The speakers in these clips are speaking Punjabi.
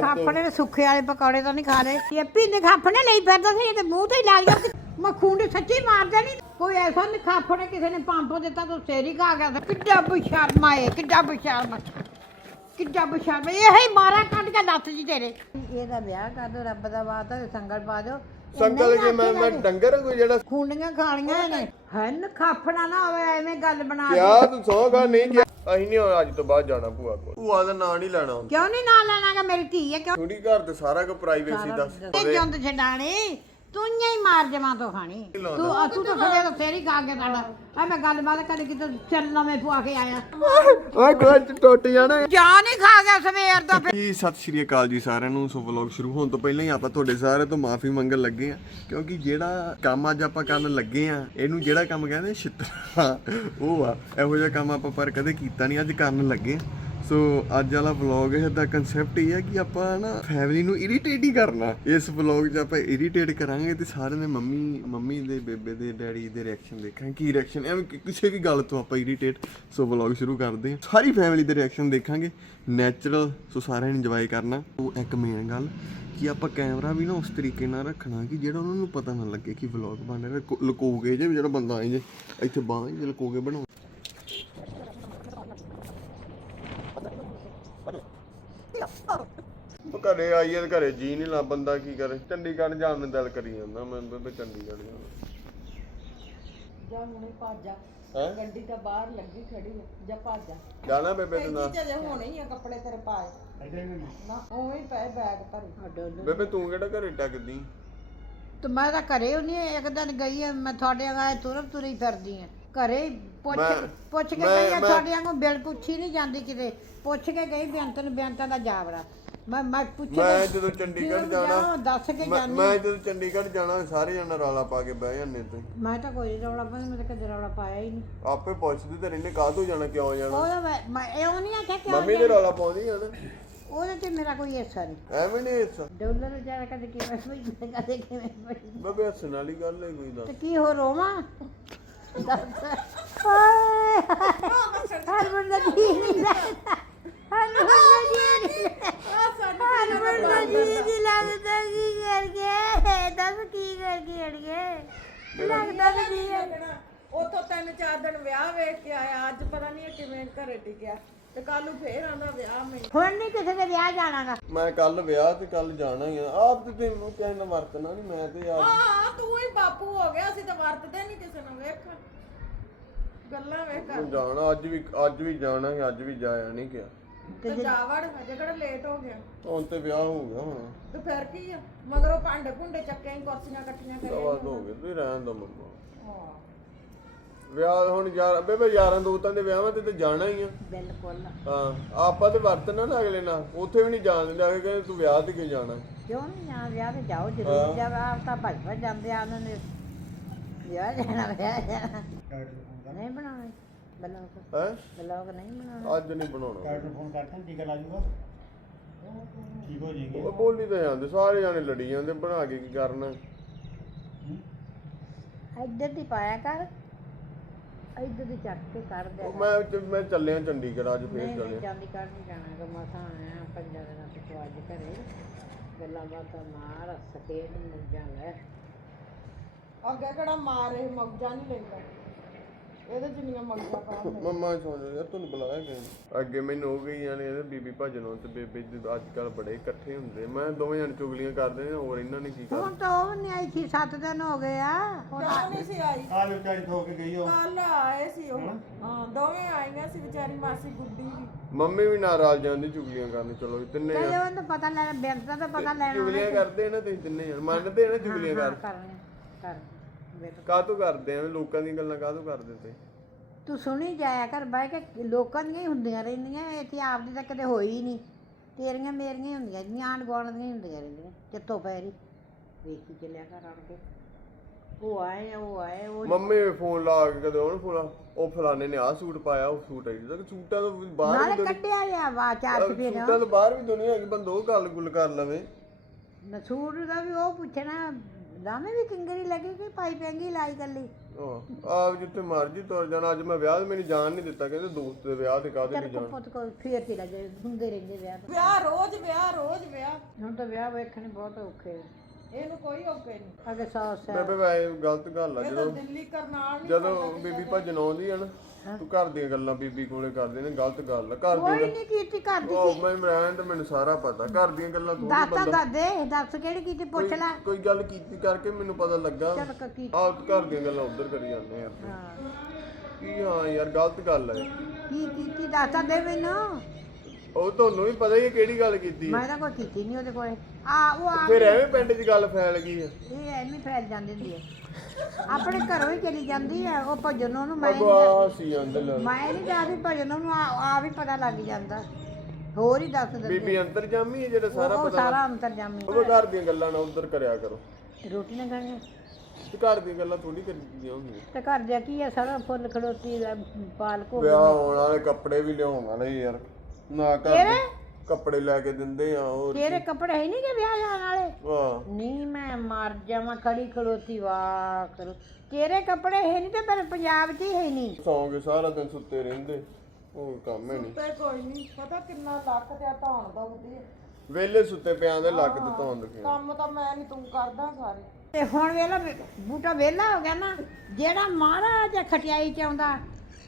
ਖਾਫਣੇ ਦੇ ਸੁੱਖੇ ਵਾਲੇ ਪਕੌੜੇ ਤਾਂ ਨਹੀਂ ਖਾ ਰਹੇ। ਯੱਪੀ ਨੇ ਖਾਫਣੇ ਲਈ ਫਿਰਦਾ ਸੀ ਤੇ ਮੂੰਹ ਤੇ ਹੀ ਲਾ ਗਿਆ ਮਖੂਨ ਦੇ ਸੱਚੀ ਮਾਰ ਦੇਣੀ। ਕੋਈ ਐਸਾ ਨਹੀਂ ਖਾਫਣੇ ਕਿਸੇ ਨੇ ਪੰਪ ਦਿੱਤਾ ਤਾਂ ਸੇਰੀ ਖਾ ਗਿਆ ਸੀ। ਕਿੱਡਾ ਬਸ਼ਰਮਾ ਏ ਕਿੱਡਾ ਬਸ਼ਰਮਾ ਕਿੱਡਾ ਬਸ਼ਰਮਾ ਇਹ ਹੀ ਮਾਰਾ ਕੱਢ ਕੇ ਲੱਤ ਜੀ ਤੇਰੇ। ਇਹਦਾ ਵਿਆਹ ਕਰ ਦੋ ਰੱਬ ਦਾ ਵਾਅਦਾ ਤੇ ਸੰਗਲ ਪਾ ਦਿਓ। ਸੰਗਲ ਕੇ ਮੈਂ ਮੈਂ ਡੰਗਰ ਆ ਕੋਈ ਜਿਹੜਾ ਖੁੰਡੀਆਂ ਖਾਣੀਆਂ ਨੇ। ਹਨ ਖਾਫਣਾ ਨਾ ਹੋਵੇ ਐਵੇਂ ਗੱਲ ਬਣਾ ਦੇ। ਕਿਆ ਤੂੰ ਸੌਂਗਾ ਨਹੀਂ ਕਿਹਾ ਅਸੀਂ ਨਹੀਂ ਅੱਜ ਤੋਂ ਬਾਅਦ ਜਾਣਾ ਭੂਆ ਕੋਲ। ਭੂਆ ਦਾ ਨਾਂ ਨਹੀਂ ਲੈਣਾ ਹੁੰਦਾ ਕਿਉਂ ਨਹੀਂ ਨਾਲ ਲੈਣਾਗਾ? ਮੇਰੀ ਧੀ ਹੈ ਕਿਉਂ? ਥੋੜੀ ਘਰ ਤੇ ਸਾਰਾ ਕੁ ਪ੍ਰਾਈਵੇਸੀ ਦੱਸ। ਤੇ ਜੰਦ ਛਡਾਣੀ ਤੂੰ ਹੀ ਮਾਰ ਜਮਾ ਤੋਂ ਖਾਣੀ। ਤੂੰ ਆ ਤੂੰ ਤਾਂ ਸਵੇਰ ਤੇਰੀ ਖਾ ਕੇ ਸਾਡਾ ਆ ਮੈਂ ਗੱਲਬਾਤ ਕਰੀ ਕਿਤੇ ਚੱਲ ਨਵੇਂ ਪਵਾ ਕੇ ਆਇਆ। ਓਏ ਗੋਲ ਚ ਟੁੱਟ ਜਾਣਾ ਜਾਨ ਹੀ ਖਾ ਗਿਆ ਸਵੇਰ ਦਾ ਜੀ ਸਤਿ ਸ਼੍ਰੀ ਅਕਾਲ ਜੀ ਸਾਰਿਆਂ ਨੂੰ ਸੋ ਵਲੌਗ ਸ਼ੁਰੂ ਹੋਣ ਤੋਂ ਪਹਿਲਾਂ ਹੀ ਆਪਾਂ ਤੁਹਾਡੇ ਸਾਰਿਆਂ ਤੋਂ ਮਾਫੀ ਮੰਗਣ ਲੱਗੇ ਆ ਕਿਉਂਕਿ ਜਿਹੜਾ ਕੰਮ ਅੱਜ ਆਪਾਂ ਕਰਨ ਲੱਗੇ ਆ ਇਹਨੂੰ ਜਿਹੜਾ ਕੰਮ ਕਹਿੰਦੇ ਛਿੱਤਰਾ। ਉਹ ਆ ਇਹੋ ਜਿਹਾ ਕੰਮ ਆਪਾਂ ਪਰ ਕਦੇ ਕੀਤਾ ਨਹੀਂ ਅੱਜ ਕਰਨ ਲੱਗੇ ਆ। ਸੋ ਅੱਜ ਵਾਲਾ ਵਲੌਗ ਦਾ ਕਨਸੈਪਟ ਇਹ ਹੈ ਕਿ ਆਪਾਂ ਨਾ ਫੈਮਿਲੀ ਨੂੰ ਇਰੀਟੇਟ ਹੀ ਕਰਨਾ। ਇਸ ਵਲੌਗ 'ਚ ਆਪਾਂ ਇਰੀਟੇਟ ਕਰਾਂਗੇ ਤੇ ਸਾਰਿਆਂ ਦੇ ਮੰਮੀ ਮੰਮੀ ਦੇ, ਬੇਬੇ ਦੇ, ਡੈਡੀ ਦੇ ਰਿਐਕਸ਼ਨ ਦੇਖਾਂਗੇ। ਕੀ ਰਿਐਕਸ਼ਨ ਐਵੇਂ ਕਿਸੇ ਵੀ ਗੱਲ ਤੋਂ ਆਪਾਂ ਇਰੀਟੇਟ ਸੋ ਵਲੌਗ ਸ਼ੁਰੂ ਕਰਦੇ ਹਾਂ। ਸਾਰੀ ਫੈਮਿਲੀ ਦੇ ਰਿਐਕਸ਼ਨ ਦੇਖਾਂਗੇ। ਨੈਚੁਰਲ ਸੋ ਸਾਰਿਆਂ ਨੇ ਇੰਜੋਏ ਕਰਨਾ। ਉਹ ਇੱਕ ਮੇਨ ਗੱਲ ਕਿ ਆਪਾਂ ਕੈਮਰਾ ਵੀ ਨਾ ਉਸ ਤਰੀਕੇ ਨਾਲ ਰੱਖਣਾ ਕਿ ਜਿਹੜਾ ਉਹਨਾਂ ਨੂੰ ਪਤਾ ਨਾ ਲੱਗੇ ਕਿ ਵਲੌਗ ਬਣ ਰਿਹਾ। ਲੁਕੋ- ਕੇ ਜੇ, ਜਿਹੜਾ ਬੰਦਾ ਆਏ ਜੇ, ਇੱਥੇ ਬਾਹਾਂ ਜੇ ਲੁਕੋ ਕੇ ਬਣਾਓ ਉਹ ਘਰੇ ਆਈਏ ਤੇ ਘਰੇ ਜੀ ਨਹੀਂ ਲਾ ਬੰਦਾ ਕੀ ਕਰੇ? ਚੰਡੀਗੜ੍ਹ ਜਾਣ ਨੂੰ ਦਿਲ ਕਰੀ ਜਾਂਦਾ ਮੈਂ ਬੇਬੇ ਚੰਡੀਗੜ੍ਹ ਜਾਣਾ। ਜਾ ਹੁਣੇ ਭੱਜ ਜਾ। ਹੈ? ਗੱਡੀ ਤਾਂ ਬਾਹਰ ਲੱਗੀ ਖੜੀ ਹੈ ਜਾ ਭੱਜ ਜਾ। ਜਾਣਾ ਬੇਬੇ ਤੇ ਨਾਲ। ਜੇ ਹੋਣੇ ਹੀ ਆ ਕੱਪੜੇ ਤੇਰੇ ਪਾਏ। ਨਾ ਉਵੇਂ ਹੀ ਪਏ ਬੈਗ ਭਰੇ। ਬੇਬੇ ਤੂੰ ਕਿਹੜਾ ਘਰੇ ਟੱਕਦੀ? ਤੇ ਮੈਂ ਤਾਂ ਘਰੇ ਹੁੰਨੀ ਆ ਇੱਕ ਦਿਨ ਗਈ ਆ ਮੈਂ ਤੁਹਾਡੇ ਆਏ ਤੁਰਬ ਤੁਰੀ ਫਿਰਦੀ ਆ। ਘਰੇ ਹੀ ਪੁੱਛ ਮੈਂ- ਪੁੱਛ ਕੇ ਮੈਂ- ਗਈ ਆ ਮੈਂ- ਤੁਹਾਡੇ ਵਾਂਗੂ ਬਿਲ ਪੁੱਛੀ ਨਹੀਂ ਜਾਂਦੀ ਕਿਤੇ। ਪੁੱਛ ਕੇ ਗਈ ਬੇਅੰਤ ਨੂੰ ਬੇਅੰਤਾਂ ਦਾ ਜਾਵੜਾ। ਮੈਂ ਮੈਂ ਪੁੱਛ ਮੈਂ ਜਦੋਂ ਚੰਡੀਗੜ੍ਹ ਜਾਣਾ ਦੱਸ ਕੇ ਮੈਂ ਜਾਨੀ ਮੈਂ ਜਦੋਂ ਚੰਡੀਗੜ੍ਹ ਜਾਣਾ ਸਾਰੇ ਜਣਾ ਰੌਲਾ ਪਾ ਕੇ ਬਹਿ ਜਾਂਦੇ ਤੁਸੀਂ ਮੈਂ ਤਾਂ ਕੋਈ ਰੌਲਾ ਪਾਉਂਦੀ ਮੈਂ ਤਾਂ ਕਦੇ ਰੌਲਾ ਪਾਇਆ ਹੀ ਨਹੀਂ ਆਪੇ ਪੁੱਛਦੇ ਤੇ ਰਹਿੰਦੇ ਕਾਹਤੋਂ ਜਾਣਾ ਕਿਉਂ ਜਾਣਾ? ਉਹ ਮੈਂ ਮੈਂ ਇਹ ਨਹੀਂ ਆਖਿਆ ਕਿ ਮੰਮੀ ਦੇ ਰੌਲਾ ਪਾਉਂਦੀ ਆ ਨਾ ਉਹਦੇ ਤੇ ਮੇਰਾ ਕੋਈ ਹਿੱਸਾ ਨਹੀਂ ਐਵੇਂ ਨਹੀਂ ਇਸ ਡੋਲਰ ਵਿਚਾਰਾ ਕਦੇ ਕਿਵੇਂ ਪਈ ਕਦੇ ਕਿਵੇਂ ਪਈ ਬੇਬੇ ਹੱਸਣ ਵਾਲੀ ਗੱਲ ਹੈ ਕੋਈ ਤੇ ਦੱਸ ਕੀ ਹੋ ਰੋਵਾਂ? ਹਾਏ ਹਰ ਬੰਦਾ ਜੀ ਨਹੀਂ ਲੱਗਦਾ ਹਰ ਬੰਦਾ ਜੀ ਹਰ ਬੰਦਾ ਜੀ ਨਹੀਂ ਲੱਗਦਾ ਕੀ ਕਰਕੇ? ਦੱਸ ਕੀ ਕਰਕੇ ਅੜੀਏ? ਲੱਗਦਾ ਤਾਂ ਜੀ ਹੈ। ਉਥੋਂ ਤਿੰਨ ਚਾਰ ਦਿਨ ਵਿਆਹ ਵੇਖ ਕੇ ਆਇਆ ਅੱਜ ਪਤਾ ਨਹੀਂ ਕਿਵੇਂ ਘਰੇ ਟਿਕਿਆ। ਤੇ ਕੱਲ ਨੂੰ ਫੇਰ ਆਂਦਾ ਵਿਆਹ ਮੈਂ ਹੁਣ ਨਹੀਂ ਕਿਸੇ ਦੇ ਵਿਆਹ ਜਾਣਾਗਾ। ਮੈਂ ਕੱਲ ਵਿਆਹ ਤੇ ਕੱਲ ਜਾਣਾ ਹੀ ਆ। ਆਪ ਤੇ ਤੈਨੂੰ ਕਹਿੰਦਾ ਵਰਤਣਾ ਨਹੀਂ ਮੈਂ ਤੇ ਆਪ ਹਾਂ ਤੂੰ ਹੀ ਬਾਪੂ ਹੋ ਗਿਆ ਅਸੀਂ ਤਾਂ ਵਰਤਦੇ ਨਹੀਂ ਕਿਸੇ ਨੂੰ ਵੇਖ। ਗੱਲਾਂ ਵੇਖ ਕਰ। ਜਾਣਾ ਅੱਜ ਵੀ ਅੱਜ ਵੀ ਜਾਣਾ ਸੀ ਅੱਜ ਵੀ ਜਾਇਆ ਨਹੀਂ ਗਿਆ। ਤੇ ਜਾਵੜ ਹਜੇ ਕਿਹੜਾ ਲੇਟ ਹੋ ਗਿਆ। ਹੁਣ ਤੇ ਵਿਆਹ ਹੋ ਗਿਆ ਹੁਣ। ਤੇ ਫਿਰ ਕੀ ਆ? ਮਗਰੋਂ ਭਾਂਡੇ ਭੁੰਡੇ ਚੱਕੇ ਹੀ ਕੁਰਸੀਆਂ ਇਕੱਠੀਆਂ ਕਰੇ ਸਵਾ ਹੋ ਗਏ ਤੁਸੀਂ ਰਹਿਣ ਦੋ ਮੰਮਾ। ਹਾਂ। ਵਿਆਹ ਹੁਣ ਯਾਰ ਬੇਬੇ ਯਾਰਾਂ ਦੋਸਤਾਂ ਦੇ ਵਿਆਹਾਂ ਤੇ ਤੇ ਜਾਣਾ ਹੀ ਆ। ਬਿਲਕੁਲ। ਹਾਂ ਆਪਾਂ ਤੇ ਵਰਤਣਾ ਨਾ ਅਗਲੇ ਨਾਲ ਉੱਥੇ ਵੀ ਨਹੀਂ ਜਾਣ ਦਿੰਦੇ ਅਗੇ ਕਹਿੰਦੇ ਤੂੰ ਵਿਆਹ ਤੇ ਕਿਉਂ ਜਾਣਾ? ਕਿਉਂ ਨਹੀਂ ਜਾਣਾ? ਵਿਆਹ ਤੇ ਜਾਓ ਜ਼ਰੂਰ ਜਾ ਆਪ ਤਾਂ ਭੱਜ ਭੱਜ ਜਾਂਦੇ ਆ ਉਹਨਾਂ ਨੇ ਵਿਆਹ ਜਾਣਾ ਵਿਆਹ ਜਾਣਾ। ਨਹੀਂ ਬਣਾਉਣਾ। ਬਲੌਗ। ਹੈ? ਬਲੌਗ ਨਹੀਂ ਬਣਾਉਣਾ। ਅੱਜ ਨਹੀਂ ਬਣਾਉਣਾ। ਡਾਕਟਰ ਫੋਨ ਕਰਤਾ ਟੀਕਾ ਲਾ ਜੂਗਾ। ਠੀਕ ਹੋ ਜਾਏਗੀ। ਉਹ ਬੋਲੀ ਤਾਂ ਜਾਂਦੇ ਸਾਰੇ ਜਾਣੇ ਲੜੀ ਜਾਂਦੇ ਬਣਾ ਕੇ ਕੀ ਕਰਨਾ? ਇੱਧਰ ਦੀ ਪਾਇਆ ਕਰ। ਇੱਧਰ ਦੀ ਚੱਕ ਕੇ ਕਰ ਦੇ ਉਹ ਮੈਂ ਮੈਂ ਚੱਲਿਆ ਚੰਡੀਗੜ੍ਹ ਅੱਜ ਫੇਰ ਨਹੀਂ ਨਹੀਂ ਚੱਲਿਆ। ਜਾਂਦੀ ਕਰ ਨਹੀਂ ਜਾਣਾ ਕਿ ਮਸਾਂ ਆਇਆ ਪੰਜਾਂ ਦਿਨਾਂ ਤੋਂ ਅੱਜ ਘਰੇ। ਗੱਲਾਂ ਬਾਤਾਂ ਮਾਰ ਸਕੇ ਮੁੱਜਾਂ ਲੈ। ਅੱਗੇ ਕਿਹੜਾ ਮਾਰੇ ਮੌਜਾਂ ਨਹੀਂ ਲੈਂਦਾ। ਇਹਦੇ ਜਿੰਨੀਆਂ ਮੌਜਾਂ ਪਾਉਂਦੇ ਮੰਮਾ ਸੋਚ ਯਾਰ ਤੁਹਾਨੂੰ ਬੁਲਾਇਆ ਕਿ ਅੱਗੇ ਮੈਨੂੰ ਹੋ ਗਈ ਜਾਣੇ ਇਹਦੇ ਬੀਬੀ ਭਜਨੋਂ ਤੇ ਬੇਬੇ ਜੀ ਅੱਜ ਕੱਲ ਬੜੇ ਇਕੱਠੇ ਹੁੰਦੇ। ਮੈਂ ਦੋਵੇਂ ਜਣ ਚੁਗਲੀਆਂ ਕਰਦੇ ਨੇ ਹੋਰ ਇਹਨਾਂ ਨੇ ਕੀ ਕਰਨਾ? ਹੁਣ ਤਾਂ ਉਹ ਨਹੀਂ ਆਈ ਸੀ 7 ਦਿਨ ਹੋ ਗਏ ਆ। ਹੁਣ ਕਿਉਂ ਨਹੀਂ ਸੀ ਆਈ। ਆ ਲੋ ਚਾਈ ਹੋ ਕੇ ਗਈ ਉਹ। ਕੱਲ ਆਏ ਸੀ ਉਹ। ਹਾਂ ਦੋਵੇਂ ਆਈਆਂ ਸੀ ਵਿਚਾਰੀ ਮਾਸੀ ਗੁੱਡੀ ਵੀ ਮੰਮੀ ਵੀ ਨਾਲ ਰਲ ਜਾਂਦੀ ਚੁਗਲੀਆਂ ਕਰਨ ਚਲੋ ਜੀ ਤਿੰਨੇ ਪਹਿਲੇ ਜਣ। ਉਹਨੂੰ ਪਤਾ ਲੈਣਾ ਬੈਂਕ ਦਾ ਤਾਂ ਪਤਾ ਲੈਣਾ ਚੁਗਲੀਆਂ ਕਰਦੇ ਨਾ ਤੁਸੀਂ ਤਿੰਨੇ ਜਣ ਮੰਨਦੇ ਨਾ ਚੁਗਲੀਆਂ ਕਰ ਕਰ। ਕਾਹਤੋਂ ਕਰਦੇ ਐਵੇਂ ਲੋਕਾਂ ਦੀਆਂ ਗੱਲਾਂ ਕਾਹਤੋਂ ਕਰਦੇ ਤੇ ਤੂੰ ਸੁਣੀ ਜਾਇਆ ਕਰ ਬਹਿ ਕੇ ਲੋਕਾਂ ਦੀਆਂ ਹੀ ਹੁੰਦੀਆਂ ਰਹਿੰਦੀਆਂ ਤੇ ਆਪਦੀ ਤਾਂ ਕਦੇ ਹੋਈ ਹੀ ਨਹੀਂ। ਤੇਰੀਆਂ ਮੇਰੀਆਂ ਹੀ ਹੁੰਦੀਆਂ ਜਿਹੀਆਂ ਆਂਢ ਗੁਆਂਢ ਦੀਆਂ ਹੀ ਹੁੰਦੀਆਂ ਰਹਿੰਦੀਆਂ ਕਿੱਥੋਂ ਪੈਰੀ ਵੇਖੀ ਚੱਲਿਆ ਕਰ ਆਣ ਕੇ। ਉਹ ਆਏ ਉਹ ਆਏ ਉਹ ਮੰਮੀ ਵੀ ਫੋਨ ਲਾ ਕੇ ਕਦੇ ਉਹਨੂੰ ਫੋਨ ਉਹ ਫਲਾਣੇ ਨੇ ਆਹ ਸੂਟ ਪਾਇਆ ਉਹ ਸੂਟ ਆਈ ਤੱਕ ਸੂਟਾਂ ਤੋਂ ਬਾਹਰ ਵੀ ਨਾਲੇ ਦੁਨੀਆ ਕੱਢਿਆ ਆ ਵਾ ਚਾਰ ਫੇਰ ਸੂਟਾਂ ਤੋਂ। ਬਾਹਰ ਵੀ ਦੁਨੀਆ ਹੈਗੀ ਬੰਦਾ ਉਹ ਗੱਲ ਗੁੱਲ ਕਰ ਲਵੇ। ਨਸੂਰ ਦਾ ਵੀ ਉਹ ਪੁੱਛਣਾ ਲਾਵੇਂ ਵੀ ਕਿੰਗਰੀ ਲੱਗੀ ਕਿ ਪਾਈ ਪੈਂਗੀ ਲਾਈ? ਕੱਲੀ ਆਹ, ਆਪ ਜਿੱਥੇ ਮਰਜ਼ੀ ਤੁਰ ਜਾਣਾ ਅੱਜ ਮੈਂ ਵਿਆਹ ਤੇ ਮੈਨੂੰ ਜਾਣ ਨਹੀਂ ਦਿੱਤਾ ਕਹਿੰਦੇ ਦੋਸਤ ਦੇ ਵਿਆਹ ਤੇ ਕਾਹਦੇ ਕੋ ਜਾਣਾ? ਪੁੱਤ ਕੋ ਫੇਰ ਤੇ ਲੱਗੇ ਹੁੰਦੇ ਰਹਿੰਦੇ ਵਿਆਹ। ਵਿਆਹ ਰੋਜ਼ ਵਿਆਹ ਰੋਜ਼ ਹੁਣ ਤਾਂ ਵਿਆਹ ਵੇਖਣੇ ਬਹੁਤ ਔਖੇ ਆ। ਇਹਨੂੰ ਕੋਈ ਔਕੇ ਨਹੀਂ। ਅਗੇ ਸੌਸ ਹੈ ਬੇਬੇ ਵੈਸੇ ਗਲਤ ਗੱਲ ਆ ਇਹ ਤਾਂ ਜਦੋਂ ਦਿੱਲੀ ਕਰਨਾਲ ਨਹੀਂ ਜਦੋਂ ਬੀਬੀ ਭੱਜਣ ਆਉਂਦੀ ਆ ਨਾ ਤੂੰ ਘਰ ਦੀਆਂ ਗੱਲਾਂ ਬੀਬੀ ਕੋਲੇ ਕਰਦੇ ਨੇ ਗਲਤ ਗੱਲ ਆ। ਘਰ ਕੋਈ ਦੀਆਂ ਨਹੀਂ ਕੀਤੀ ਕਰਦੀ ਉਹ ਮੈਂ ਰਹਿਣ ਤੇ ਮੈਨੂੰ ਸਾਰਾ ਪਤਾ ਘਰ ਦੀਆਂ ਗੱਲਾਂ ਥੋੜੀ ਦੱਸ ਤਾਂ ਬੰਦਾ ਦੱਸ ਦੇ ਦੱਸ ਕਿਹੜੀ ਕੀਤੀ ਪੁੱਛ ਲੈ। ਕੋਈ ਗੱਲ ਕੀਤੀ ਕਰਕੇ ਮੈਨੂੰ ਪਤਾ ਲੱਗਾ। ਚੱਲ ਕ- ਕੀ ਆਪ ਘਰ ਦੀਆਂ ਗੱਲਾਂ ਉਧਰ ਕਰੀ ਜਾਂਦੇ ਤੂੰ। ਹਾਂ। ਕੀ ਹਾਂ ਯਾਰ ਗਲਤ ਗੱਲ ਹੈ ਕੀ ਕੀਤੀ ਦੱਸ ਤਾਂ ਦੇ ਮੈਨੂੰ। ਉਹ ਤੁਹਾਨੂੰ ਵੀ ਪਤਾ ਹੀ ਹੈ ਕਿਹੜੀ ਗੱਲ ਕੀਤੀ ਮੈਂ ਤਾਂ ਕੋਈ ਕੀਤੀ ਨਹੀਂ ਉਹਦੇ ਕੋਲ। ਆ ਉਹ ਆ ਫਿਰ ਐਵੇਂ ਪਿੰਡ 'ਚ ਗੱਲ ਫੈਲ ਗਈ ਆ ਇਹ ਐਵੇਂ ਫੈਲ ਜਾਂਦੀ ਹੁੰਦੀ ਹੈ। ਆਪਣੇ ਘਰੋਂ ਹੀ ਚਲੀ ਜਾਂਦੀ ਹੈ ਉਹ ਭਜਨ ਉਹਨੂੰ ਮੈਂ ਉਹ ਆ ਸੀ ਅੰਦਰ। ਲੈ ਮੈਂ ਨਹੀਂ ਜਾਂਦੀ ਭਜਨ ਉਹਨੂੰ ਆ ਆ ਵੀ ਪਤਾ ਲੱਗ ਜਾਂਦਾ। ਹੋਰ ਹੀ ਦੱਸ ਦਿੰਦੀ। ਬੀਬੀ ਅੰਦਰ ਜਾਮੀ ਹੈ ਜਿਹੜਾ ਸਾਰਾ ਉਹ ਪਤਾ ਸਾਰਾ ਅੰਤਰ ਜਾਮੀ ਉਹ ਘਰ। ਦੀਆਂ ਗੱਲਾਂ ਨਾ ਉਧਰ ਕਰਿਆ ਕਰੋ। ਰੋਟੀ ਨਾ ਖਾਣੀ ਤੇ ਘਰ ਦੀਆਂ ਗੱਲਾਂ ਥੋੜੀ ਕਰੀਦੀਆਂ ਹੁੰਦੀਆਂ। ਤੇ ਘਰ ਜਾ ਕੀ ਹੈ? ਸਾਰਾ ਫੁੱਲ ਖੜੋਤੀ ਦਾ ਪਾਲਕ ਹੋ ਵਿਆਹ ਹੋਣ ਵਾਲੇ ਕੱਪੜੇ ਵੀ ਲਿਆਉਣ ਵਾਲੇ ਯਾਰ। ਨਾ ਘਰ ਦੇ ਕੱਪੜੇ ਲੈ ਕੇ ਦਿੰਦੇ ਆ ਹੋਰ ਤੇਰੇ ਕੱਪੜੇ ਹੈ ਨਹੀਂ ਕਿ ਵਿਆਹ ਜਾਣ ਵਾਲੇ? ਵਾਹ ਨਹੀਂ ਮੈਂ ਮਰ ਜਾਵਾਂ ਖੜੀ ਖੜੋਤੀ ਵਾਹ ਕਰੋ। ਤੇਰੇ ਕੱਪੜੇ ਹੈ ਨਹੀਂ ਤੇ ਪਰ ਪੰਜਾਬ 'ਚ ਹੀ ਹੈ ਨਹੀਂ। ਸੌਂਗੇ ਸਾਰਾ ਦਿਨ ਸੁੱਤੇ ਰਹਿੰਦੇ ਉਹ ਕੰਮ ਹੈ ਨਹੀਂ। ਤੇ ਕੋਈ ਨਹੀਂ ਪਤਾ ਕਿੰਨਾ ਲੱਕ ਤੇ ਧੌਣ ਦਊਦੀ ਵੇਲੇ ਸੁੱਤੇ ਪਿਆਂ ਦੇ ਲੱਕ ਤੇ ਧੌਣ ਦੁਖੀ ਕੰਮ ਤਾਂ ਮੈਂ ਨਹੀਂ ਤੂੰ ਕਰਦਾ ਸਾਰੇ। ਤੇ ਹੁਣ ਵੇਲਾ ਬੂਟਾ ਵੇਲਾ ਹੋ ਗਿਆ ਨਾ ਜਿਹੜਾ ਮਹਾਰਾਜ ਖਟਿਆਈ ਚ ਆਉਂਦਾ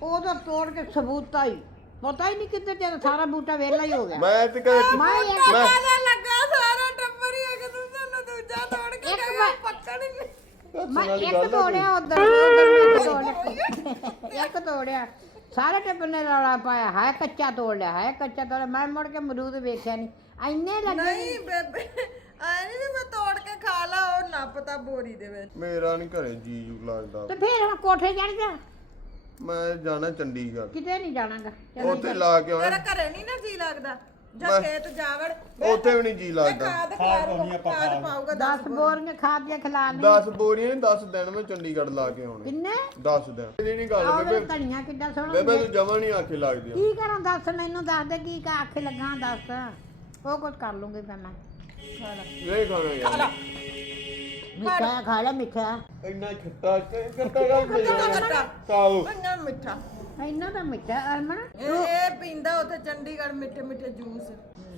ਉਦੋਂ ਤੋੜ ਕੇ ਸਬੂਤਾ ਹੀ। ਪਤਾ ਹੀ ਨਹੀਂ ਕਿੱਧਰ ਜਦ ਸਾਰਾ ਬੂਟਾ ਵੇਲਾ ਹੀ ਹੋ ਗਿਆ। ਮੈਂ ਤੇ ਕਦੇ ਮੈਂ ਇੱਕ ਮੈਂ ਲੱਗਾ ਸਾਰਾ ਟੱਬਰ ਹੀ ਇੱਕ ਦੂਜੇ ਨੂੰ ਦੂਜਾ ਤੋੜ ਕੇ ਇੱਕ ਵਾਰ- ਪੱਕਣ ਹੀ ਮੈਂ ਇੱਕ ਤੋੜਿਆ ਉਧਰ ਤੋੜਿਆ। ਇੱਕ ਤੋੜਿਆ। ਸਾਰੇ ਟੱਬਰ ਨੇ ਰੌਲਾ ਪਾਇਆ ਹਾਏ ਕੱਚਾ ਤੋੜ ਲਿਆ ਹਾਏ ਕੱਚਾ ਤੋੜ ਲਿਆ। ਮੈਂ ਮੁੜ ਕੇ ਅਮਰੂਦ ਵੇਖਿਆ ਨਹੀਂ ਐਨੇ ਲੱਗੇ ਨਹੀਂ ਬੇਬੇ ਆਏ ਨਹੀਂ ਵੀ ਮੈਂ ਤੋੜ ਕੇ ਖਾ ਲਾ ਉਹ ਨੱਪਤਾ ਬੋਰੀ ਦੇ ਵਿੱਚ। ਮੇਰਾ ਨਹੀਂ ਘਰੇ ਜੀ ਜੂ ਲੱਗਦਾ। ਤੇ ਫੇਰ ਹੁਣ ਕੋਠੇ ਚੜ ਜਾ ਮੈਂ ਜਾਣਾ ਚੰਡੀਗੜ੍ਹ। ਕਿਤੇ ਨਹੀਂ ਜਾਣਾਗਾ। ਉੱਥੇ ਲਾ ਕੇ ਆਉਣਾ। ਤੇਰਾ ਘਰੇ ਨਹੀਂ ਨਾ ਜੀ ਲੱਗਦਾ। ਜਾਂ ਖੇਤ ਜਾਵੜ। ਉੱਥੇ ਵੀ ਨਹੀਂ ਜੀ ਲੱਗਦਾ। ਖਾਦ ਖਾਦ ਖਾਦ ਪਾਊਗਾ 10 ਬੋਰੀਆਂ। ਖਾਦ ਦੀਆਂ ਖਿਲਾ ਲਈ। 10 ਬੋਰੀਆਂ ਨਹੀਂ 10 ਦਿਨ ਮੈਂ ਚੰਡੀਗੜ੍ਹ ਲਾ ਕੇ ਆਉਣੇ। ਕਿੰਨੇ? 10 ਦਿਨ। ਇਹ ਨਹੀਂ ਗੱਲ ਆਹ ਬੇਬੇ। ਧਨੀਆ ਕਿੱਡਾ ਸੋਹਣਾ ਬੇਬੇ ਤੂੰ ਜਮਾ ਨਹੀਂ ਆਖੇ ਲੱਗਦੀ। ਕੀ ਕਰਾਂ ਦੱਸ ਮੈਨੂੰ ਦੱਸ ਦੇ ਕੀ ਕਾ ਆਖੇ ਲੱਗਾ ਦੱਸ। ਉਹ ਕੁਝ ਕਰ ਲੂੰਗੀ ਮੈਂ ਮੈਂ। ਖਾ ਲੈ ਨਹੀਂ ਖਾਣਾ ਯਾਰ ਮਿੱਠਾ ਖਾ ਲੈ ਮਿੱਠਾ। ਇੰਨਾ ਖੱਟਾ ਖੱਟਾ ਗੱਲ ਖੱਟਾ। ਕਾਉ ਇੰਨਾ ਮਿੱਠਾ। ਇੰਨਾ ਤਾਂ ਮਿੱਠਾ ਅਰਮਣ ਇਹ ਇਹ ਪੀਂਦਾ ਉੱਥੇ ਚੰਡੀਗੜ੍ਹ ਮਿੱਠੇ ਮਿੱਠੇ ਜੂਸ।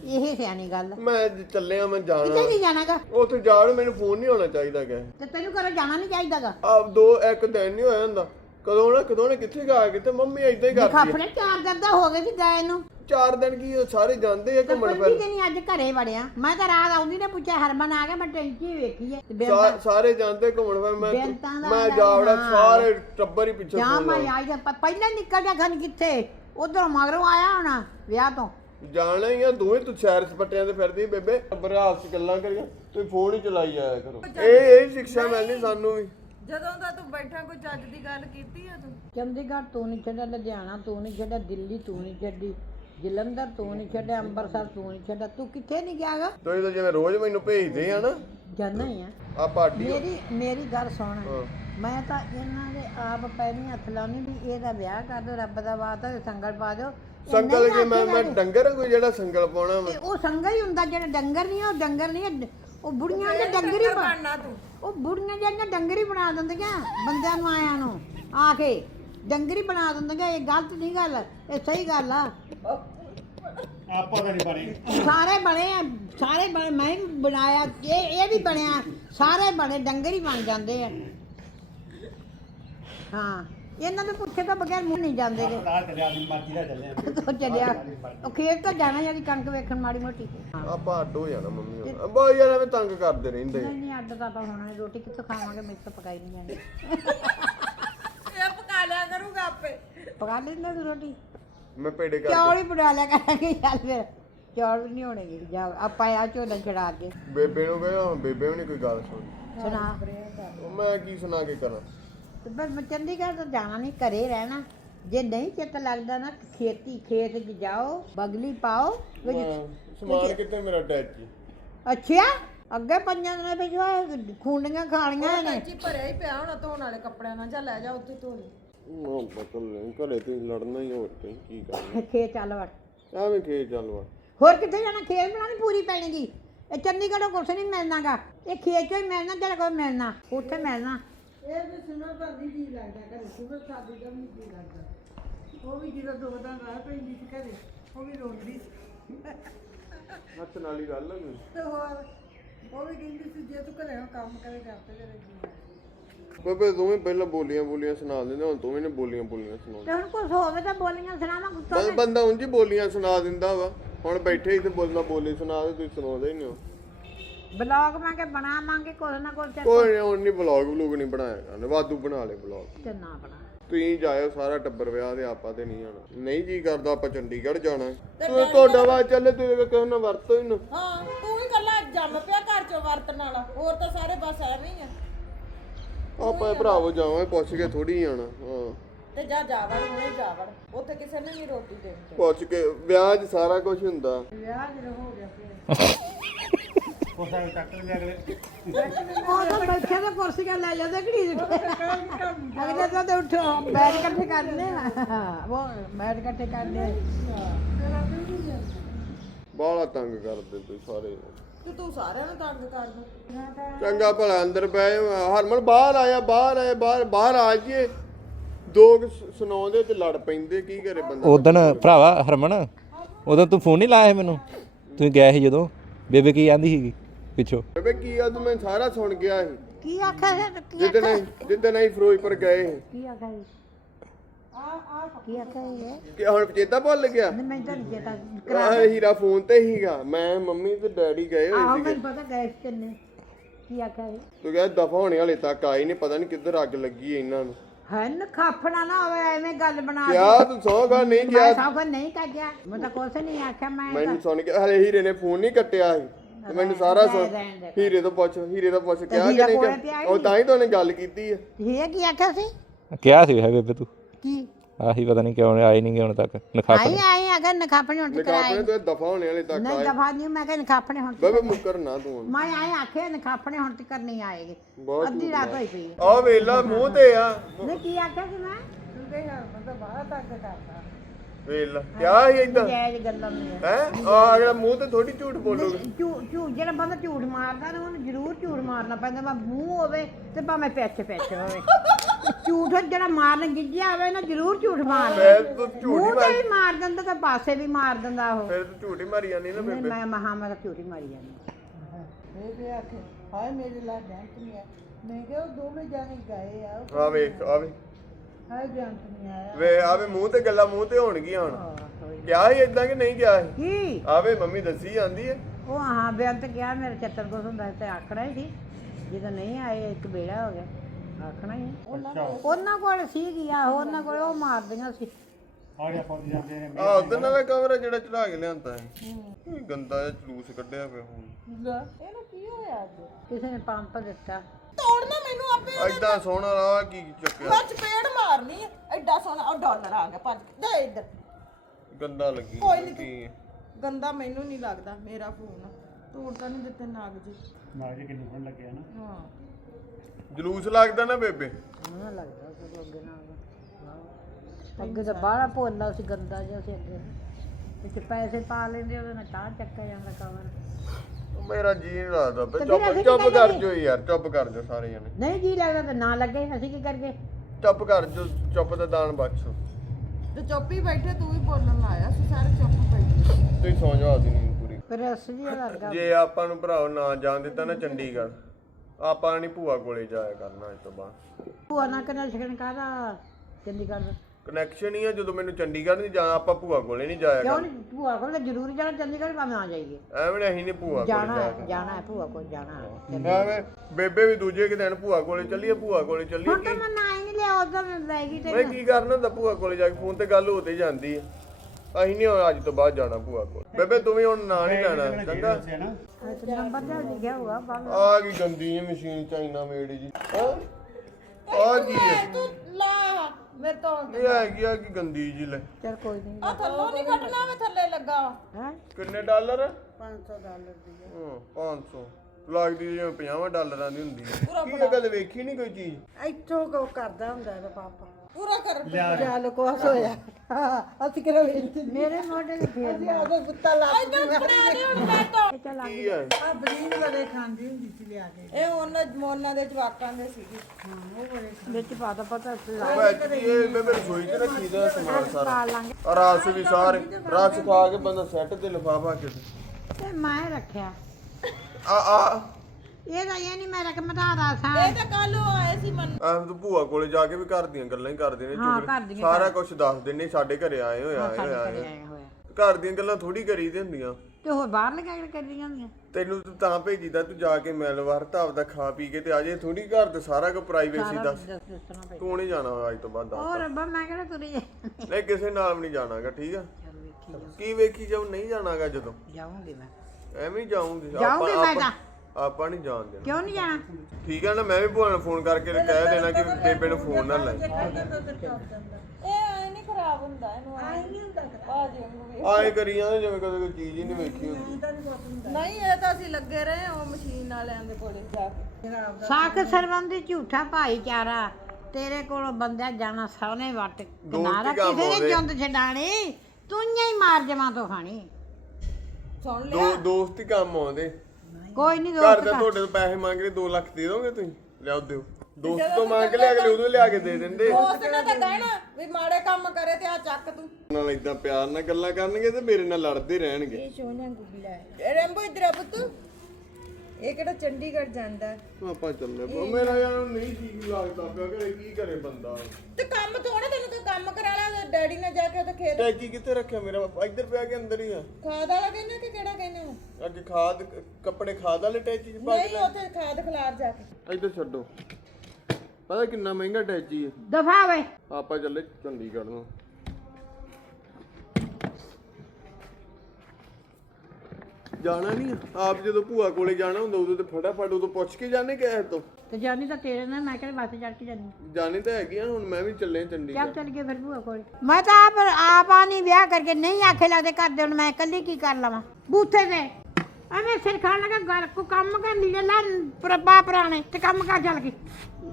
ਇਹ ਸਿਆਣੀ ਗੱਲ। ਮੈਂ ਚੱਲਿਆ ਮੈਂ ਜਾਣਾ। ਨਹੀਂ ਜਾਣਾਗਾ? ਉੱਥੇ ਜਾਣ ਮੈਨੂੰ ਫੋਨ ਨਹੀਂ ਹੋਣਾ ਚਾਹੀਦਾ ਕਿ ਤੇ ਤੈਨੂੰ ਘਰੋਂ ਜਾਣਾ ਨਹੀਂ ਚਾਹੀਦਾਗਾ? ਆਪ ਦੋ ਇੱਕ ਦਿਨ ਨਹੀਂ ਹੋਇਆ ਹੁੰਦਾ। ਕਦੋਂ ਨਾ ਕਦੋਂ ਨਾ ਕਿੱਥੇ ਗਿਆ ਕਿਤੇ ਮੰਮੀ ਏਦਾਂ ਹੀ ਕਰਦੀ। ਖਾਫੜੇ ਚਾਰ ਦਿਨ ਦਾ ਹੋ ਗਏ ਸੀ ਨੂੰ ਚਾਰ ਦਿਨ ਕੀ ਉਹ ਸਾਰੇ ਜਾਂਦੇ ਆ ਤੇ ਘੁੰਮਣ ਫਿਰ ਦਿਨ ਅੱਜ ਘਰੇ ਵੜਿਆ। ਮੈਂ ਤਾਂ ਰਾਤ ਆਉਂਦੀ ਨੇ ਪੁੱਛਿਆ ਹਰਮਨ ਆ ਗਿਆ ਮੈਂ ਟੈਂਕੀ ਵੇਖੀ ਤੇ ਸਾ- ਸਾਰੇ ਜਾਂਦੇ ਘੁੰਮਣ ਫਿਰ ਮੈਂ ਦਾ ਮੈਂ ਜਾਵੜਾ ਹਾਂ। ਸਾਰੇ ਟੱਬਰ ਹੀ ਪਿੱਛੇ ਜਾਂ ਮੈਂ। ਆਈ ਜਾਂ ਪ- ਪਹਿਲਾਂ ਨਿਕਲ ਜਾ ਖਾਨ ਕਿੱਥੇ? ਉਧਰ ਮਗਰੋਂ ਆਇਆ ਹੋਣਾ ਵਿਆਹ ਤੋਂ। ਜਾਣਾ ਹੀ ਆ ਦੋਵੇਂ ਤੂੰ ਸ਼ਹਿਰ ਸਪੱਟਿਆਂ ਤੇ ਫਿਰਦੀ ਬੇਬੇ। ਬਰਾਸ ਚ ਗੱਲਾਂ ਕਰੀਆਂ ਤੂੰ ਫੋਨ ਹੀ ਚਲਾਈ ਆਇਆ ਕਰੋ। ਇਹ ਇਹ ਸਿੱਖਿਆ ਮਿਲਣੀ ਸਾਨੂੰ ਵੀ। ਜਦੋਂ ਦਾ ਤੂੰ ਬੈਠਾ ਕੋਈ ਚੱਜ ਦੀ ਗੱਲ ਕੀਤੀ ਆ ਤੂੰ? ਚੰਡੀਗੜ੍ਹ ਤੂੰ ਨਹੀਂ ਛੱਡਿਆ ਲੁਧਿਆਣਾ ਤੂੰ ਨਹੀਂ ਛੱਡਿਆ ਦਿੱਲੀ ਤੂੰ ਨਹੀਂ ਛੱਡੀ। ਜਲੰਧਰ ਤੂੰ ਨਹੀਂ ਛੱਡਿਆ ਅੰਮ੍ਰਿਤਸਰ ਤੂੰ ਨਹੀਂ ਛੱਡਿਆ ਤੂੰ ਕਿੱਥੇ ਨਹੀਂ ਗਿਆਗਾ ਤੁਸੀਂ ਤਾਂ ਜਿਵੇਂ ਰੋਜ਼ ਮੈਨੂੰ ਭੇਜਦੇ ਆ ਨਾ। ਜਾਣਾ ਹੀ ਆ। ਆ ਪਾਰਟੀ ਮੇਰੀ ਮੇਰੀ ਗੱਲ ਸੁਣ। ਹਾਂ। ਮੈਂ ਤਾਂ ਇਹਨਾਂ ਦੇ ਆਪ ਪੈਣੀ ਹੱਥ ਲਾਉਣੀ ਵੀ ਇਹਦਾ ਵਿਆਹ ਕਰ ਦਿਓ ਰੱਬ ਦਾ ਵਾਅਦਾ ਤੇ ਸੰਗਲ ਪਾ ਦਿਓ। ਇਹ ਸੰਗਲ ਨਹੀਂ ਜੇ ਮੈਂ ਆਖੇਗਾ ਮੈਂ ਤੇ- ਡੰਗਰ ਆ ਕੋਈ ਜਿਹੜਾ ਸੰਗਲ ਪਾਉਣਾ ਵਾ? ਤੇ ਉਹ ਸੰਗਲ ਹੀ ਹੁੰਦਾ ਜਿਹੜਾ ਡੰਗਰ ਨਹੀਂ ਆ, ਉਹ ਡੰਗਰ ਨਹੀਂ ਆ, ਉਹ ਬੁੜੀਆਂ ਦੇ ਡੰਗਰ ਹੀ ਬਣ ਬਣਨਾ ਤੂੰ। ਉਹ ਬੁੜੀਆਂ ਜਿਹੜੀਆਂ ਡੰਗਰ ਹੀ ਬਣਾ ਦਿੰਦੀਆਂ ਬੰਦਿਆਂ ਨੂੰ ਆਇਆਂ ਨੂੰ ਆ ਕੇ। ਡੰਗਰ ਹੀ ਬਣਾ ਦਿੰਦੀਆਂ ਇਹ ਗਲਤ ਨਹੀਂ ਗੱਲ ਇਹ ਸਹੀ ਗੱਲ ਆ। ਆਪਾਂ ਤਾਂ ਨਹੀਂ ਬਣੇ। ਸਾਰੇ ਬਣੇ ਆ ਸਾਰੇ ਬਣੇ ਮੈਂ ਵੀ ਬਣਾਇਆ ਇਹ ਇਹ ਵੀ ਬਣਿਆ ਸਾਰੇ ਬਣੇ ਡੰਗਰ ਹੀ ਬਣ ਜਾਂਦੇ ਆ। ਹਾਂ ਇਹਨਾਂ ਦੇ ਪੁੱਛੇ ਤੋਂ ਬਗੈਰ ਮੂੰਹ ਨਹੀਂ ਜਾਂਦੇ ਗੇ। ਪਤਾ ਚੱਲਿਆ ਆਪਣੀ ਮਰਜ਼ੀ ਦਾ ਚੱਲਿਆ। ਉਹ ਚੱਲਿਆ। ਉਹ ਖੇਤ ਤਾਂ ਜਾਣਾ ਜਿਹੜੀ ਕਣਕ ਵੇਖਣ ਮਾੜੀ ਮੋਟੀ। ਹਾਂ ਆਪਾਂ ਅੱਡ ਹੋ ਜਾਣਾ ਮੰਮੀ ਹੁਣ। ਬਹੁਤ ਯਾਰ ਐਵੇਂ ਤੰਗ ਕਰਦੇ ਰਹਿੰਦੇ। ਨਹੀਂ ਨਹੀਂ ਅੱਡ ਦਾ ਤਾਂ ਹੋਣਾ ਨੀ, ਰੋਟੀ ਕਿੱਥੋਂ ਖਾਵਾਂਗੇ ਮੇਰੇ ਤੋਂ ਪਕਾਈ ਨਹੀਂ ਜਾਣੀ ਇਹ ਪਕਾ ਲਿਆ ਕਰੂਗਾ ਆਪੇ। ਪਕਾ ਲੈਂਦਾ ਤੂੰ ਰੋਟੀ? ਮੈਂ ਪੇੜੇ ਕਰ ਚੌਲ ਹੀ ਬਣਾ ਲਿਆ ਕਰਾਂਗੇ? ਚੱਲ ਫਿਰ। ਚੌਲ ਵੀ ਨਹੀਂ ਹੋਣੇ ਗੇ ਜਾ ਆਪਾਂ ਆ ਝੋਲਾ ਚੜਾ ਕੇ। ਬੇਬੇ ਨੂੰ ਕਹਿੰਦਾ ਬੇਬੇ ਵੀ ਨਹੀਂ ਕੋਈ ਗੱਲ ਸੁਣਦੀ ਸੁਣਾ। ਉਹ ਮੈਂ ਕੀ ਸੁਣਾ ਕੇ ਕਰਾਂ? ਤੇ ਬਸ ਮੈਂ ਚੰਡੀਗੜ੍ਹ ਤਾਂ ਜਾਣਾ ਨਹੀਂ ਘਰੇ ਰਹਿਣਾ। ਜੇ ਨਹੀਂ ਚਿੱਤ ਲੱਗਦਾ ਨਾ ਖੇਤੀ ਖੇਤ 'ਚ ਜਾਓ ਬਗਲੀ ਪਾਓ ਵਿੱਚ ਸਮਾਨ ਕਿੱਥੇ ਮੇਰਾ ਟੈਚ ਅੱਛਾ? ਅੱਗੇ ਪੰਜਾਂ ਦਿਨਾਂ ਵਿੱਚ ਖੁੰਡੀਆਂ ਖਾਣੀਆਂ ਨੇ ਜੀ ਭਰਿਆ ਹੀ ਪਿਆ ਹੋਣਾ ਧੋਣ ਵਾਲੇ ਕੱਪੜਿਆਂ ਨਾਲ। ਜਾਂ ਲੈ ਜਾ ਉੱਥੇ ਧੋ ਲਈ। ਉਹ ਬਕਲ ਨਹੀਂ ਘਰੇ ਤੁਸੀਂ ਲੜਨਾ ਹੀ ਹੋਰ ਤੇ ਕੀ ਕਰਨਾ। ਖੇਤ ਚੱਲ ਵੜ। ਐਵੇਂ ਖੇ ਚੱਲ ਵਾ ਹੋਰ ਕਿੱਥੇ ਜਾਣਾ? ਖੇਤ ਬਣਾਉਣੀ ਪੂਰੀ ਪੈਣਗੀ ਇਹ ਚੰਡੀਗੜ੍ਹੋਂ ਕੁਛ ਨਹੀਂ ਮਿਲਣਾਗਾ। ਇਹ ਖੇਤ 'ਚੋਂ ਹੀ ਮਿਲਣਾ ਜਿਹੜਾ ਕੋਈ ਮਿਲਣਾ। ਉੱਥੇ ਮਿਲਣਾ। ਇਹ ਵੀ ਸੁਣੋ ਭਾਬੀ ਜੀ ਲੱਗਦਾ ਘਰੇ। ਸੁਣੋ ਸਾਡੀ ਦਾ ਵੀ ਜੀ ਲੱਗਦਾ। ਉਹ ਵੀ ਜਦੋਂ ਦੋ ਦਿਨ ਰਹਿ ਪੈਂਦੀ ਸੀ ਘਰੇ। ਉਹ ਵੀ ਰੋਂਦੀ ਸੀ। ਨਾਲ ਹੀ ਗੱਲ ਹੋਈ ਤੇ ਹੋਰ ਉਹ ਵੀ ਕਹਿੰਦੀ ਸੀ ਜੇ ਤੂੰ ਘਰੇ ਕੰਮ ਕਰੇ ਕਰਦੇ ਤੇਰੇ ਜੀ ਬੇਬੇ ਤੂੰ ਵੀ ਪਹਿਲਾਂ ਬੋਲੀਆਂ ਬੋਲੀਆਂ ਸੁਣਾ ਦਿੰਦੇ ਹੁਣ ਤੂੰ ਵੀ ਨੇ ਬੋਲੀਆਂ ਬੋਲੀਆਂ ਸੁਣਾ ਤੇ ਹੁਣ ਕੁਝ ਹੋਵੇ ਤਾਂ ਬੋਲੀਆਂ ਸੁਣਾਵਾਂ ਗੁੱਸਾ ਬਸ ਬੰਦਾ ਉਂਝ ਹੀ ਬੋਲੀਆਂ ਸੁਣਾ ਦਿੰਦਾ ਵਾ। ਹੁਣ ਬੈਠੇ ਇੱਥੇ ਬੋਲਣਾ ਬੋਲੀ ਸੁਣਾ ਦੇ ਤੁਸੀਂ ਸੁਣਾਉਂਦੇ ਹੀ ਨਹੀਂ ਹੋ। ਬਲੌਗ ਮੈਂ ਕਿ ਬਣਾਵਾਂਗੇ ਕੁਝ ਨਾ ਕੁਝ ਤੇ ਕੋਈ ਨਹੀਂ ਹੁਣ ਨਹੀਂ ਬਲੌਗ ਬਲੂਗ ਨਹੀਂ ਬਣਾਇਆ ਕਰਨੇ ਵਾਧੂ ਬਣਾ ਲੈ ਬਲੌਗ। ਤੇ ਨਾ ਬਣਾ। ਤੁਸੀਂ ਜਾਇਓ ਸਾਰਾ ਟੱਬਰ ਵਿਆਹ ਦੇ ਆਪਾਂ ਤੇ ਨਹੀਂ ਆਣਾ ਨਹੀਂ ਜੀ ਕਰਦਾ ਆਪਾਂ ਚੰਡੀਗੜ੍ਹ ਜਾਣਾ। ਹੈ। ਤੂੰ ਤੁਹਾਡਾ ਵਾ ਚੱਲੇ ਤੂੰ ਕਿਸੇ ਨਾਲ ਵਰਤੋ ਹੀ ਨਾ ਹਾਂ ਤੂੰ ਹੀ ਕੱਲਾ ਜੰਮ ਪਿਆ ਘਰ ਚੋਂ ਵਰਤਣ ਵਾਲਾ। ਹੋਰ ਤਾਂ ਸਾਰੇ ਬਸ ਐਵੇਂ ਹੀ ਆ। ਆਪਾਂ ਭਰਾਵੋ ਜਾਵਾਂਗੇ ਪੁੱਛ ਕੇ ਥੋੜੀ ਆਣਾ ਹਾਂ। ਤੇ ਜਾ ਜਾਵੜ ਹੁਣੇ ਜਾਵੜ ਉੱਥੇ ਕਿਸੇ ਨੇ ਨਹੀਂ ਰੋਟੀ ਦੇਣੀ ਪੁੱਛ ਕੇ ਵਿਆਹ 'ਚ ਸਾਰਾ ਕੁਝ ਹੁੰਦਾ। ਵਿਆਹ ਜਦੋਂ ਹੋ ਗਿਆ ਫਿਰ। ਕੋਸਾ ਚੱਕ ਲੈ ਅਗਲੇ ਉਹ ਤਾਂ ਬੈਠੇ ਤੇ ਕੁਰਸੀਆਂ ਲੈ ਜਾਂਦੇ ਘੜੀ ਅਗਲੇ ਤਾਂ ਤੇ ਉੱਠੋ ਬੈਠ ਇਕੱਠੇ ਕਰਨੇ ਆ। ਉਹ ਬੈਠ ਇਕੱਠੇ ਕਰਨੇ ਬਾਹਲਾ ਤੰਗ ਕਰਦੇ ਤੁਸੀਂ ਸਾਰੇ। ਕਿ ਤੂੰ ਸਾਰਿਆਂ ਨੂੰ ਤੰਗ ਕਰ ਦੂੰ? ਚੰਗਾ ਭਲਾ ਅੰਦਰ ਪਏ ਹਰਮਨ ਬਾਹਰ ਆਇਆ ਬਾਹਰ ਆਇਆ ਬਾਹਰ ਬਾਹਰ ਆ ਜੀਏ ਦੋ ਕੁ ਸ- ਸੁਣਾਉਂਦੇ ਤੇ ਲੜ ਪੈਂਦੇ ਕੀ ਕਰੇ ਬੰਦਾ? ਉਦੋਂ ਭਰਾਵਾ ਹਰਮਨ ਉਦੋਂ ਤੂੰ ਫੋਨ ਨਹੀਂ ਲਾਇਆ ਸੀ ਮੈਨੂੰ? ਤੂੰ ਗਿਆ ਸੀ ਜਦੋਂ? ਬੇਬੇ ਕੀ ਆਂਦੀ ਸੀਗੀ ਪਿੱਛੋਂ? ਬੇਬੇ ਕੀ ਆ? ਤੂੰ ਮੈਂ ਸਾਰਾ ਸੁਣ ਗਿਆ ਸੀ। ਕੀ ਆਖਿਆ ਸੀ? ਕੀ ਜਿੱਦਣ ਅਸੀਂ ਜਿੱਦਣ ਅਸੀਂ ਫਿਰੋਜ਼ਪੁਰ ਗਏ ਸੀ। ਕੀ ਆਖਿਆ ਸੀ? ਕੀ ਆਖਿਆ ਇਹ? ਕਿ ਹੁਣ ਚੇਤਾ ਭੁੱਲ ਗਿਆ? ਮੈਂ ਤਾਂ ਨਹੀਂ ਚੇਤਾ। ਆਹ ਹੀਰਾ ਫੋਨ ਤੇ ਹੀਗਾ। ਮੈਂ ਮੰਮੀ ਤੇ ਡੈਡੀ ਗਏ ਆਹੋ ਹੋਏ ਸੀਗੇ। ਮੈਨੂੰ ਪਤਾ ਗਏ ਸੀ ਕਿੰਨੇ। ਕੀ ਆਖਿਆ ਇਹ ਤੂੰ ਕਹਿੰਦਾ ਦਫਾ ਹੋਣੇ ਵਾਲੇ ਤੱਕ ਆਈ ਨਹੀਂ ਪਤਾ ਨਹੀਂ ਕਿੱਧਰ ਅੱਗ ਲੱਗੀ ਹੈ ਇਹਨਾਂ ਨੂੰ। ਹਨ ਖਾਫਣਾ ਨਾ ਹੋਵੇ ਐਵੇਂ ਗੱਲ ਬਣਾ ਦੇ। ਕਿਆ ਤੂੰ ਸੌਗਾ ਨਹੀਂ ਮੈਂ ਗਿਆ ਸਭ ਕੁਝ ਨਹੀਂ ਕੱਜਿਆ ਮੈਂ ਤਾਂ ਕੁਛ ਨਹੀਂ ਆਖਿਆ ਮੈਂ ਮੈਨੂੰ ਸੁਣ ਕੇ ਹਲੇ ਹੀਰੇ ਨੇ ਫੋਨ ਨਹੀਂ ਕੱਟਿਆ ਸੀ। ਤੇ ਮੈਨੂੰ ਸਾਰਾ ਸੁਣ ਰਹਿਣ ਦੇ। ਹੀਰੇ ਤੋਂ ਪੁੱਛ ਹੀਰੇ ਤੋਂ ਪੁੱਛ ਕਿਹਾ ਕਿ ਹੀਰਾ ਨਹੀਂ ਕੋਲੇ ਕਿਹਾ? ਤੇ ਆਈ ਉਹ ਤਾਂ ਹੀ ਤਾਂ ਉਹਨੇ ਗੱਲ ਕੀਤੀ ਹੈ ਇਹ ਕੀ ਆਖਿਆ ਸੀ? ਕਿਹਾ ਸੀ ਹੈ ਬੇਬੇ ਤੂੰ। ਕੀ? ਆਹੀ ਪਤਾ ਨਹੀਂ ਕਿਉਂ ਆਏ ਨਹੀਂ ਹੁਣ ਤੱਕ ਨਖਾਪ ਆਈ ਆਈ ਅਗਰ ਨਖਾਪਣੇ ਹੁਣ ਤੱਕ ਆਪਣੇ ਤੋਂ ਦਫਾ ਹੋਣੇ ਵਾਲੇ ਤੱਕ ਨਹੀਂ ਆਏ। ਦਫਾ ਨਹੀਂ ਮੈਂ ਕਹਿੰਦਾ ਨਖਾਪਣੇ ਹੁਣ ਬੇਬੇ ਮੁੱਕਰ ਨਾ ਤੂੰ। ਮੈਂ ਆਏ ਆਖਿਆ ਨਖਾਪਣੇ ਹੁਣ ਤੱਕ ਨਹੀਂ ਆਏਗੇ। ਬਹੁਤ ਅੱਧੀ ਰਾਤ ਹੋਈ ਪਈ। ਆ ਵੇਲਾ ਮੂੰਹ ਤੇ ਆ। ਨਹੀਂ ਕੀ ਆਖਿਆ ਸੀ ਮੈਂ? ਤੂੰ ਕਹੇ ਹਾਂ ਮੈਂ ਤਾਂ ਬਾਹਰ ਤੱਕ ਕਰਦਾ। ਵੇਲਾ ਕਿਆ ਹੀ ਇਦਾਂ ਜਾਇਜ਼ ਗੱਲਾਂ ਨਹੀਂ ਹੈ? ਆ ਅਗਲਾ ਮੂੰਹ ਤੇ ਥੋੜੀ ਝੂਠ ਬੋਲੋਗੇ। ਝੂਠ ਝੂਠ ਜਿਹੜਾ ਬੰਦਾ ਝੂਠ ਮਾਰਦਾ ਨਾ ਉਹਨੂੰ ਜ਼ਰੂਰ ਝੂਠ ਮਾਰਨਾ ਪੈਂਦਾ। ਮੈਂ ਮੂੰਹ ਹੋਵੇ ਤੇ ਭਾਵੇਂ ਪਿੱਛ ਪਿੱਛ ਹੋਵੇ। ਝੂਠ ਜਿਹੜਾ ਮਾਰਨ ਗਿੱਜਿਆ ਹੋਵੇ ਨਾ ਜ਼ਰੂਰ ਝੂਠ ਮਾਰਦਾ ਮੈਂ ਤੂੰ ਝੂਠੀ ਮੂੰਹ ਤੇ ਮਾਰੀ ਵੀ ਮਾਰ ਦਿੰਦਾ ਤੇ ਪਾਸੇ ਵੀ ਮਾਰ ਦਿੰਦਾ ਉਹ। ਫਿਰ ਤੂੰ ਝੂਠੀ ਮਾਰੀ ਜਾਂਦੀ ਨਾ ਨਹੀਂ ਬੇਬੇ। ਮੈਂ ਮਹਾ ਮੈਂ ਤਾਂ ਝੂਠੀ ਮਾਰੀ ਜਾਂਦੀ। ਵੀ ਆਖੇ ਹਾਏ ਮੇਰੇ ਲਾ ਬੈਂਕ ਨਹੀਂ ਆ ਮੈਂ ਕਿਹਾ ਉਹ ਦੋਵੇਂ ਜਾਣੇ ਗਏ ਆ ਆ ਵੇਖ ਆ ਵੇ ਹਾਏ ਬੈਂਕ ਨਹੀਂ ਆਇਆ। ਵੇ ਆਵੇ ਮੂੰਹ ਤੇ ਗੱਲਾਂ ਮੂੰਹ ਤੇ ਹੋਣਗੀਆਂ ਹੁਣ। ਕਿਆ ਹੀ ਇਦਾਂ ਕਿ ਨਹੀਂ ਕਿਹਾ ਸੀ? ਕੀ? ਆਵੇ ਮੰਮੀ ਦੱਸੀ ਜਾਂਦੀ ਹੈ ਉਹ ਹਾਂ ਬੇਅੰਤ ਗਿਆ ਮੇਰੇ ਚੱਤਰ ਕੋਸ ਹੁੰਦਾ ਸੀ ਤੇ ਆਖਣਾ ਹੀ ਸੀ। ਜਦੋਂ ਨਹੀਂ ਆਏ ਇੱਕ ਬੇੜਾ ਹੋ ਗਿਆ। ਆਖਣਾ ਹੀ ਉਹਨਾਂ ਕੋਲ ਸੀ ਗਿਆ ਉਹਨਾਂ ਕੋਲ ਉਹ ਮਾਰਦੀਆਂ ਸੀ। ਜਾਂਦੇ ਨੇ ਆ ਉਧਰ ਨਾਲ ਕਵਰ ਜਿਹੜਾ ਚੜਾ ਕੇ ਲਿਆਂਦਾ ਹੈ। ਇਹ ਗੰਦਾ ਜਿਹਾ ਜਲੂਸ ਕੱਢਿਆ ਪਿਆ ਹੁਣ। ਲੈ। ਇਹਨੂੰ ਕੀ ਹੋਇਆ ਅੱਜ? ਕਿਸੇ ਨੇ ਪੰਪ ਦਿੱਤਾ। ਤੋੜਨਾ ਮੈਨੂੰ ਆਪੇ ਐਦਾਂ ਸੋਹਣਾ ਰਾ ਕੀ ਚੱਕਿਆ? ਮੈਂ ਚਪੇੜ ਮਾਰਨੀ ਆ। ਐਡਾ ਸੋਹਣਾ ਉਹ ਡਾਲਰ ਆ ਗਿਆ ਭੱਜ ਕੇ। ਦੇ ਇੱਧਰ। ਗੰਦਾ ਲੱਗੀ ਕੀ? ਹੈ। ਗੰਦਾ ਮੈਨੂੰ ਨਹੀਂ ਲੱਗਦਾ ਮੇਰਾ ਫੋਨ। ਤੋੜ ਤਾਂ ਨਹੀਂ ਦਿੱਤੇ ਨਾਗ ਜੀ। ਨਾ ਜੀ ਕਿੰਨੂੰ ਫੋਨ ਲੱਗਿਆ ਨਾ? ਹਾਂ। ਜਲੂਸ ਲੱਗਦਾ ਨਾ ਬੇਬੇ। ਉਹਨਾਂ ਲੱਗਦਾ ਸੀ ਅੱਗੇ ਨਾਲ ਅੱਗੇ ਤਾਂ ਬਾਹਲਾ ਭੋਲਾ ਸੀ ਗੰਦਾ ਜਿਹਾ ਸੀ ਅੱਗੇ। ਵਿੱਚ ਪੈਸੇ ਪਾ ਲੈਂਦੇ ਉਹਦੇ ਨਾਲ ਤਾਂ ਚੱਕਿਆ ਜਾਂਦਾ ਕਵਰ ਉਹ ਮੇਰਾ ਜੀ ਨਹੀਂ ਲੱਗਦਾ ਬੇ। ਤੇ ਚੁੱਪ ਅਸੀਂ ਚੁੱਪ ਕੀ ਕਰ ਕਰੀਏ? ਜੋ ਯਾਰ ਚੁੱਪ ਕਰ ਜੋ ਸਾਰੇ ਜਣੇ ਨਹੀਂ ਜੀ ਲੱਗਦਾ ਤਾਂ ਨਾ ਲੱਗੇ ਅਸੀਂ ਕੀ ਕਰਗੇ ਚੁੱਪ ਕਰ ਜੋ ਚੁੱਪ ਦਾ ਦਾਨ ਬਖਸ਼ੋ। ਤੇ ਚੁੱਪ ਹੀ ਬੈਠੇ ਤੂੰ ਵੀ ਬੋਲਣ ਲਾਇਆ ਸੀ ਸਾਰੇ ਚੁੱਪ ਬੈਠੇ। ਤੁਸੀਂ ਸੌਂ ਜਾਓ ਆਦੀ ਨੀਂਦ ਪੂਰੀ ਫਿਰ ਅਸੀਂ ਜੀ ਲੱਗਾ ਜੇ ਆਪਾਂ ਨੂੰ ਭਰਾਓ ਨਾ ਜਾਣ ਦਿੱਤਾ ਨਾ ਚੰਡੀਗੜ੍ਹ। ਆਪਾਂ ਨਹੀਂ ਭੂਆ ਕੋਲੇ ਜਾਇਆ ਕਰਨਾ ਇਸ ਤੋਂ ਬਾਅਦ। ਭੂਆ ਨਾ ਕਰਨਾ ਸ਼ਗਨ ਕਾਹਦਾ? ਚੰਡੀਗੜ੍ਹ। ਦਾ ਕਨੈਕਸ਼ਨ ਹੀ ਆ ਜਦੋਂ ਮੈਨੂੰ ਚੰਡੀਗੜ੍ਹ ਨਹੀਂ ਜਾਣਾ ਆਪਾਂ ਭੂਆ ਕੋਲੇ ਨਹੀਂ ਜਾਇਆ ਕਿਉਂ ਕਰਨਾ। ਨਹੀਂ? ਭੂਆ ਕੋਲ ਤਾਂ ਜ਼ਰੂਰੀ ਜਾਣਾ ਚੰਡੀਗੜ੍ਹ ਭਾਵੇਂ ਆ ਜਾਈਏ। ਐਵੇਂ ਅਸੀਂ ਨਹੀਂ ਭੂਆ ਕੋਲੇ ਜਾਣਾ ਜਾਇਆ ਹੈ ਜਾਣਾ ਹੈ ਭੂਆ ਕੋਲ ਜਾਣਾ ਹੈ। ਕਰਨਾ ਐਵੇਂ ਬੇਬੇ ਵੀ ਦੂਜੇ ਕਿ ਦਿਨ ਭੂਆ ਕੋਲੇ ਚੱਲੀਏ ਭੂਆ ਕੋਲੇ ਚੱਲੀਏ ਹੁਣ ਤਾਂ ਮੈਂ ਨਾ ਹੀ ਨਹੀਂ ਲਿਆ ਉਧਰ ਲੈ ਗਈ ਤੇ ਮੈਂ ਕੀ ਕਰਨਾ ਹੁੰਦਾ ਭੂਆ ਕੋਲੇ ਜਾ ਕੇ? ਫੋਨ ਤੇ ਗੱਲ ਹੋ ਤੇ ਜਾਂਦੀ ਆ ਅਸੀਂ ਨਹੀਂ ਹੁਣ ਅੱਜ ਤੋਂ ਬਾਅਦ ਜਾਣਾ ਭੂਆ ਕੋਲ। ਬੇਬੇ ਤੂੰ ਵੀ ਹੁਣ ਨਾ ਨਹੀਂ ਜਾਣਾ ਚੰਗਾ? ਨੰਬਰ ਤੇ ਲਿਖਿਆ ਹੋਊਗਾ ਬਾਹਰ। ਆ ਕੀ ਗੰਦੀ ਜਿਹੀ ਮਸ਼ੀਨ ਚਾਈਨਾ ਮੇਡ ਜੀ ਆ ਕੀ ਹੈ। ਤੂੰ ਲਾ। ਮੇਰੇ ਤੋਂ ਇਹ ਹੈਗੀ ਆ ਕੀ ਗੰਦੀ ਜੀ ਲੈ। ਚਲ ਕੋਈ ਨਹੀਂ ਆ ਥੱਲੋਂ ਨਹੀਂ ਕੱਢਣਾ ਮੈਂ ਥੱਲੇ ਲੱਗਾ ਹੈ? ਕਿੰਨੇ ਡਾਲਰ? 500 ਡਾਲਰ ਦੀ ਹਾਂ। 500 ਲੱਗਦੀ ਜਿਵੇਂ 50 ਡਾਲਰਾਂ ਦੀ ਹੁੰਦੀ ਹੈ। ਕੀ ਇਹ ਗੱਲ ਵੇਖੀ ਨਹੀਂ ਕੋਈ ਚੀਜ਼? ਇੱਥੋਂ ਕੋ ਕਰਦਾ ਹੁੰਦਾ ਇਹਦਾ ਪਾਪਾ। ਪੂਰਾ ਕਰ ਲਿਆ ਚੱਲ ਕੋਸ ਹੋਇਆ ਹਾਂ ਅਸੀਂ ਕਿਹੜਾ ਵੇਚ ਮੇਰੇ ਮੋਢੇ ਤੇ ਫੇਰ ਲਿਆ ਉਹਦਾ ਕੁੱਤਾ ਲਾ ਇੱਧਰ ਫੜਿਆ ਦੇ ਹੁਣ ਮੈਂ ਤਾਂ। ਚਲ ਕੀ ਹੈ ਆ? ਬਰੀਨ ਵਾਲੇ ਖਾਂਦੀ ਹੁੰਦੀ ਸੀ ਲਿਆ ਕੇ। ਇਹ ਉਹਨਾਂ ਮੋਨਾ ਦੇ ਜਵਾਕਾਂ ਦੇ ਸੀਗੀ। ਵਿੱਚ ਪਾਤਾ ਪਤਾ ਮੈਂ ਕੀ ਇਹ ਬੇਬੇ ਰਸੋਈ ਚ ਰੱਖੀ ਦਾ ਸਮਾਨ ਸਾਰਾ। ਪਾ ਲਾਂਗੇ ਆ ਰਸ ਵੀ ਸਾਰੇ ਰਸ ਖਾ ਕੇ ਬੰਦਾ ਸੈੱਟ ਤੇ ਲਿਫਾਫਾ ਕੇ ਤੇ ਮੈਂ ਰੱਖਿਆ। ਆ ਆ। ਇਹ ਤਾਂ ਇਹ ਨਹੀਂ ਮੈਂ ਰੱਖ ਮਧਾਰਾ ਸਾਂ। ਇਹ ਤਾਂ ਕੱਲ ਉਹ ਆਏ ਸੀ ਮਨ ਆ ਤੂੰ ਭੂਆ ਕੋਲੇ ਜਾ ਕੇ ਵੀ ਘਰ ਦੀਆਂ ਗੱਲਾਂ ਹੀ ਕਰਦੇ ਨੇ ਹਾਂ, ਚੁਗਲੀ। ਘਰ ਦੀਆਂ ਸਾਰਾ ਕੁਝ ਦੱਸ ਦਿੰਨੇ ਸਾਡੇ ਘਰੇ ਆਏ ਹੋਏ ਆਏ ਹੋਏ ਘਰੇ ਆਏ ਆਇਆ ਹੋਇਆ ਘਰ ਦੀਆਂ ਗੱਲਾਂ ਥੋੜੀ ਕਰੀਦੀ ਹੁੰਦੀਆਂ। ਤੇ ਹੋਰ ਬਾਹਰ ਲਗਾ ਕੇ ਕਰਦੀਆਂ ਹੁੰਦੀਆਂ? ਤੈਨੂੰ ਤਾਂ ਤਾਂ ਭੇਜੀਦਾ ਤੂੰ ਜਾ ਕੇ ਮਿਲ ਵਰਤਾ ਆਪਦਾ ਖਾ ਪੀ ਕੇ ਤੇ ਆ ਜੇ ਥੋੜੀ ਘਰ ਤੇ ਸਾਰਾ ਕੁ ਪ੍ਰਾਈਵੇਸੀ ਦੱਸ। ਦੱਸ ਦੱਸਣਾ ਪਈ ਤੂੰ ਨਹੀਂ ਜਾਣਾ ਅੱਜ ਤੋਂ ਬਾਅਦ ਦੱਸ। ਉਹ ਰੱਬਾ ਮੈਂ ਕਿਹੜਾ ਤੁਰੀ ਜਾ- ਨਹੀਂ ਕਿਸੇ ਨਾਲ ਵੀ ਨਹੀਂ ਜਾਣਾਗਾ ਠੀਕ ਆ? ਚੱਲ ਵੇਖੀ। ਕੀ ਵੇਖੀ ਜਾਉ ਨਹੀਂ ਜਾਣਾਗਾ ਜਦੋਂ? ਜਾਊਂਗੀ ਮੈਂ। ਐਵੇਂ ਹੀ ਜਾਊਂਗੀ। ਜਾਊਂਗੀ ਮੈਂ ਤਾਂ। ਆਪਾਂ ਨਹੀਂ ਜਾਣ ਦੇਣਾ ਕਿਉਂ ਨਹੀਂ ਜਾਣਾ? ਠੀਕ ਆ ਨਾ ਮੈਂ ਵੀ ਭੂਆ ਨੂੰ ਫੋਨ ਕਰਕੇ ਤੇ ਕਹਿ ਦੇਣਾ ਕਿ ਬੇਬੇ ਨੂੰ ਫੋਨ ਨਾ ਲਾਈ। ਇਹ ਐ ਨਹੀਂ ਖਰਾਬ ਹੁੰਦਾ ਇਹਨੂੰ ਆਏ ਨਹੀਂ ਹੁੰਦਾ ਆ ਜੀ ਉਹਨੂੰ ਵੀ ਆਏ ਕਰੀ ਜਾਂਦੇ ਜਿਵੇਂ ਕਦੇ ਕੋਈ ਚੀਜ਼ ਹੀ ਨਹੀਂ ਵੇਖੀ ਹੁੰਦੀ। ਨਹੀਂ ਇਹ ਤਾਂ ਅਸੀਂ ਲੱਗੇ ਰਹੇ ਉਹ ਮਸ਼ੀਨ ਵਾਲਿਆਂ ਦੇ ਕੋਲੇ ਜਾ ਕੇ। ਸਾਖ ਸਰਬੰਧੀ ਝੂਠਾ ਭਾਈਚਾਰਾ ਤੇਰੇ ਕੋਲੋਂ ਬੰਦਿਆ ਜਾਣਾ ਸੋਨੇ ਵੱਟ ਕਿਨਾਰਾ ਕਿਸੇ। ਨੇ ਜੁੰਦ ਛਡਾਣੀ ਤੂੰ ਹੀ ਮਾਰ ਜਮਾ ਤੋਂ ਖਾਣੀ। ਸੁਣ ਦੋ ਦੋਸਤ ਹੀ ਕੰਮ ਆਉਂਦੇ। ਕੋਈ ਨਹੀਂ ਘਰ ਦੋਸਤ ਦਾ ਤੁਹਾਡੇ ਤੋਂ ਪੈਸੇ ਮੰਗ ਰਹੇ 2 ਲੱਖ ਦੇ ਦੋਗੇ ਤੁਸੀਂ? ਲਿਆਓ ਦਿਓ। ਦੋਸਤ ਤੋਂ ਮੰਗ ਲਿਆ ਅਗਲੇ ਉਦੋਂ ਲਿਆ ਕੇ ਦੇ ਦਿੰਦੇ। ਦੋਸਤ ਨੇ ਤਾਂ ਕਹਿਣਾ ਵੀ ਮਾੜੇ ਕੰਮ ਕਰੇ ਤੇ ਆ ਚੱਕ ਤੂੰ। ਨਾਲ ਇਦਾਂ ਪਿਆਰ ਨਾਲ ਗੱਲਾਂ ਕਰਨਗੇ ਤੇ ਮੇਰੇ ਨਾਲ ਲੜਦੇ ਰਹਿਣਗੇ। ਇਹ ਸੋਹਣਾ ਗੁੱਬਲਾ ਹੈ ਰੈਂਬੋ ਇਧਰ ਆ ਪੁੱਤ। ਇਹ ਕਿਹੜਾ ਚੰਡੀਗੜ੍ਹ ਜਾਂਦਾ ਹੈ? ਆਪਾਂ ਚੱਲੇ ਪਾ ਮੇਰਾ ਯਾਰ ਨਹੀਂ ਠੀਕ ਲੱਗਦਾ ਪਿਆ ਘਰੇ ਕੀ ਕਰੇ ਬੰਦਾ? ਤੇ ਕੰਮ ਥੋੜਾ ਤੈਨੂੰ ਕੋਈ ਕੰਮ ਕਰਾ ਲਾ ਡੈਡੀ ਨੇ ਜਾ ਕੇ ਉਹਦੇ ਖੇਤ ਟੈਕੀ ਕਿੱਥੇ ਰੱਖਿਆ ਮੇਰਾ ਇੱਧਰ ਪਿਆ ਕੇ ਅੰਦਰ ਹੀ ਆ। ਖਾਦ ਵਾਲਾ ਕਹਿੰਦੇ ਕਿ ਕਿਹੜਾ ਕਹਿੰਦੇ? ਹੋ ਅੱਗੇ ਖਾਦ ਕੱਪੜੇ ਖਾਦ ਵਾਲੇ ਟੈਚੀ ਚ ਪਾ ਨਹੀਂ ਉੱਥੇ ਖਾਦ ਖਿਲਾਰ ਜਾ ਕੇ। ਕੇ ਇੱਧਰ ਛੱਡੋ। ਪਤਾ ਕਿੰਨਾ ਮਹਿੰਗਾ ਟੈਚੀ ਹੈ? ਦਫਾ ਵੇ ਆਪਾਂ ਚੱਲੇ ਚੰਡੀਗੜ੍ਹ ਨੂੰ। ਜਾਣਾ ਨਹੀਂ ਆਪ ਜਦੋਂ ਭੂਆ ਕੋਲੇ ਜਾਣਾ ਹੁੰਦਾ ਉਦੋਂ ਤੇ ਫਟਾਫਟ ਉਦੋਂ ਪੁੱਛ ਕੇ ਜਾਣੇ ਕਿਸੇ ਤੋਂ। ਤੇ ਜਾਨੀ ਤਾਂ ਤੇਰੇ ਨਾਲ ਮੈਂ ਕਿਹੜੇ ਬੱਸ ਚੜ ਕੇ ਜਾਨੀ ਜਾਣੀ ਤਾਂ ਹੈਗੀ ਆ ਹੁਣ ਮੈਂ ਵੀ ਚੱਲੇ ਚੰਡੀਗੜ੍ਹ। ਚੱਲ ਚੱਲ ਕੇ ਫਿਰ ਭੂਆ ਕੋਲ। ਮੈਂ ਤਾਂ ਆਪ ਆਪ ਨਹੀਂ ਵਿਆਹ ਕਰਕੇ ਨਹੀਂ ਆਖੇ ਲੱਗਦੇ ਘਰ ਦੇ ਹੁਣ ਮੈਂ ਇਕੱਲੀ ਕੀ ਕਰ ਲਵਾਂ? ਬੂਥੇ ਤੇ। ਐਵੇਂ ਸਿਰ ਖਾਣ ਲੱਗਾ ਘਰ ਕੋ ਕੰਮ ਕਰ ਲਈ ਲਾ ਪ੍ਰਭਾ ਪੁਰਾਣੇ ਤੇ ਕੰਮ ਕਰ ਚੱਲ ਕੇ।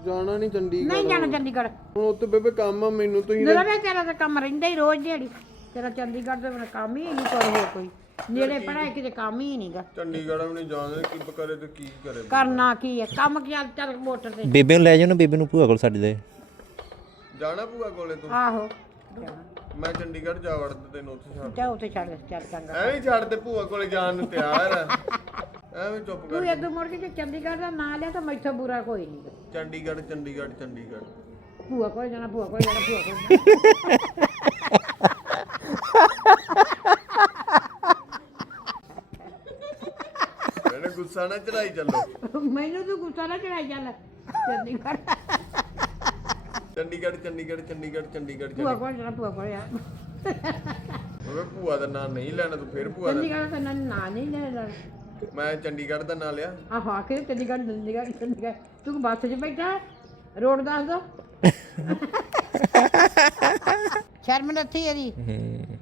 ਜਾਣਾ ਨਹੀਂ ਚੰਡੀਗੜ੍ਹ। ਨਹੀਂ ਜਾਣਾ ਚੰਡੀਗੜ੍ਹ। ਹੁਣ ਉੱਥੇ ਬੇਬੇ ਕੰਮ ਆ ਮੈਨੂੰ ਤੁਸੀਂ ਮੇਰਾ ਵੀ ਤੇਰਾ ਤਾਂ ਕੰਮ ਰਹਿੰਦਾ ਹੀ ਰੋਜ਼ ਦਿਹਾੜੀ। ਤੇਰਾ ਚੰਡੀਗੜ੍ਹ ਦੇ ਮੇਰਾ ਕੰਮ ਹੀ ਨਹੀਂ ਕੋਈ ਹੋਰ ਕੋਈ। ਨੇੜੇ ਪੜਾਈ ਕਿਤੇ ਕੰਮ ਹੀ ਨਹੀਂਗਾ ਚੰਡੀਗੜ੍ਹ ਵੀ ਨਹੀਂ ਜਾਣਾ ਕੀ ਕਰੇ ਤੇ ਕੀ ਕਰੇ ਕਰਨਾ ਕੀ ਹੈ? ਕੰਮ ਕੀ ਚੱਲ ਚੱਲ ਮੋਟਰ ਤੇ। ਬੇਬੇ ਨੂੰ ਲੈ ਜਾਓ ਨਾ ਬੇਬੇ ਨੂੰ ਭੂਆ ਕੋਲ ਸਾਡੇ ਦੇ। ਜਾਣਾ ਭੂਆ ਕੋਲੇ ਤੂੰ? ਆਹੋ। ਮੈਂ ਚੰਡੀਗੜ੍ਹ ਜਾ ਵੜਦਾ ਤੈਨੂੰ ਉੱਥੇ ਛੱਡ ਜਾ ਉੱਥੇ ਛੱਡ ਚੱਲ ਚੰਗਾ। ਐਵੇਂ ਹੀ ਛੱਡ ਤੇ ਭੂਆ ਕੋਲੇ ਜਾਣ ਨੂੰ ਤਿਆਰ ਆ। ਐਵੇਂ ਚੁੱਪ ਕਰ ਤੂੰ ਇਦੋਂ ਮੁੜ ਕੇ ਜੇ ਚੰਡੀਗੜ੍ਹ ਦਾ ਨਾਂ ਲਿਆ ਤਾਂ ਮੈਥੋਂ ਬੁਰਾ ਕੋਈ ਨਹੀਂ ਚੰਡੀਗੜ੍ਹ ਚੰਡੀਗੜ੍ਹ ਚੰਡੀਗੜ੍ਹ। ਭੂਆ ਕੋਲ ਜਾਣਾ ਭੂਆ ਕੋਲ ਜਾਣਾ ਭੂਆ ਕੋਲ ਜਾਣਾ। ਇਹਨੇ ਗੁੱਸਾ ਨਾ ਚੜਾਈ ਚੱਲੋ। ਮੈਨੂੰ ਤੂੰ ਗੁੱਸਾ ਨਾ ਚੜਾਈ ਚੱਲ। ਚੰਡੀਗੜ੍ਹ। ਚੰਡੀਗੜ੍ਹ ਚੰਡੀਗੜ੍ਹ ਚੰਡੀਗੜ੍ਹ ਚੰਡੀਗੜ੍ਹ ਭੂਆ ਕੋਲ ਜਾਣਾ ਭੂਆ ਕੋਲ ਓਏ ਭੂਆ ਦਾ ਨਾਂ ਨਹੀਂ ਲੈਣਾ ਤੂੰ ਫੇਰ ਭੂਆ ਦਾ ਚੰਡੀਗੜ੍ਹ ਦਾ ਨਾਂ ਨਾਂ ਨਹੀਂ ਲੈਣਾ। ਮੈਂ ਚੰਡੀਗੜ੍ਹ ਦਾ ਨਾਂ ਲਿਆ। ਆਹ ਆ ਕੇ ਚੰਡੀਗੜ੍ਹ ਚੰਡੀਗੜ੍ਹ ਚੰਡੀਗੜ੍ਹ। ਤੂੰ ਬੱਸ 'ਚ ਬੈਠਾ? ਰੋਡ ਦੱਸ ਦੋ। ਸ਼ਰਮ ਲੱਥੀ ਇਹਦੀ। ਹੂੰ।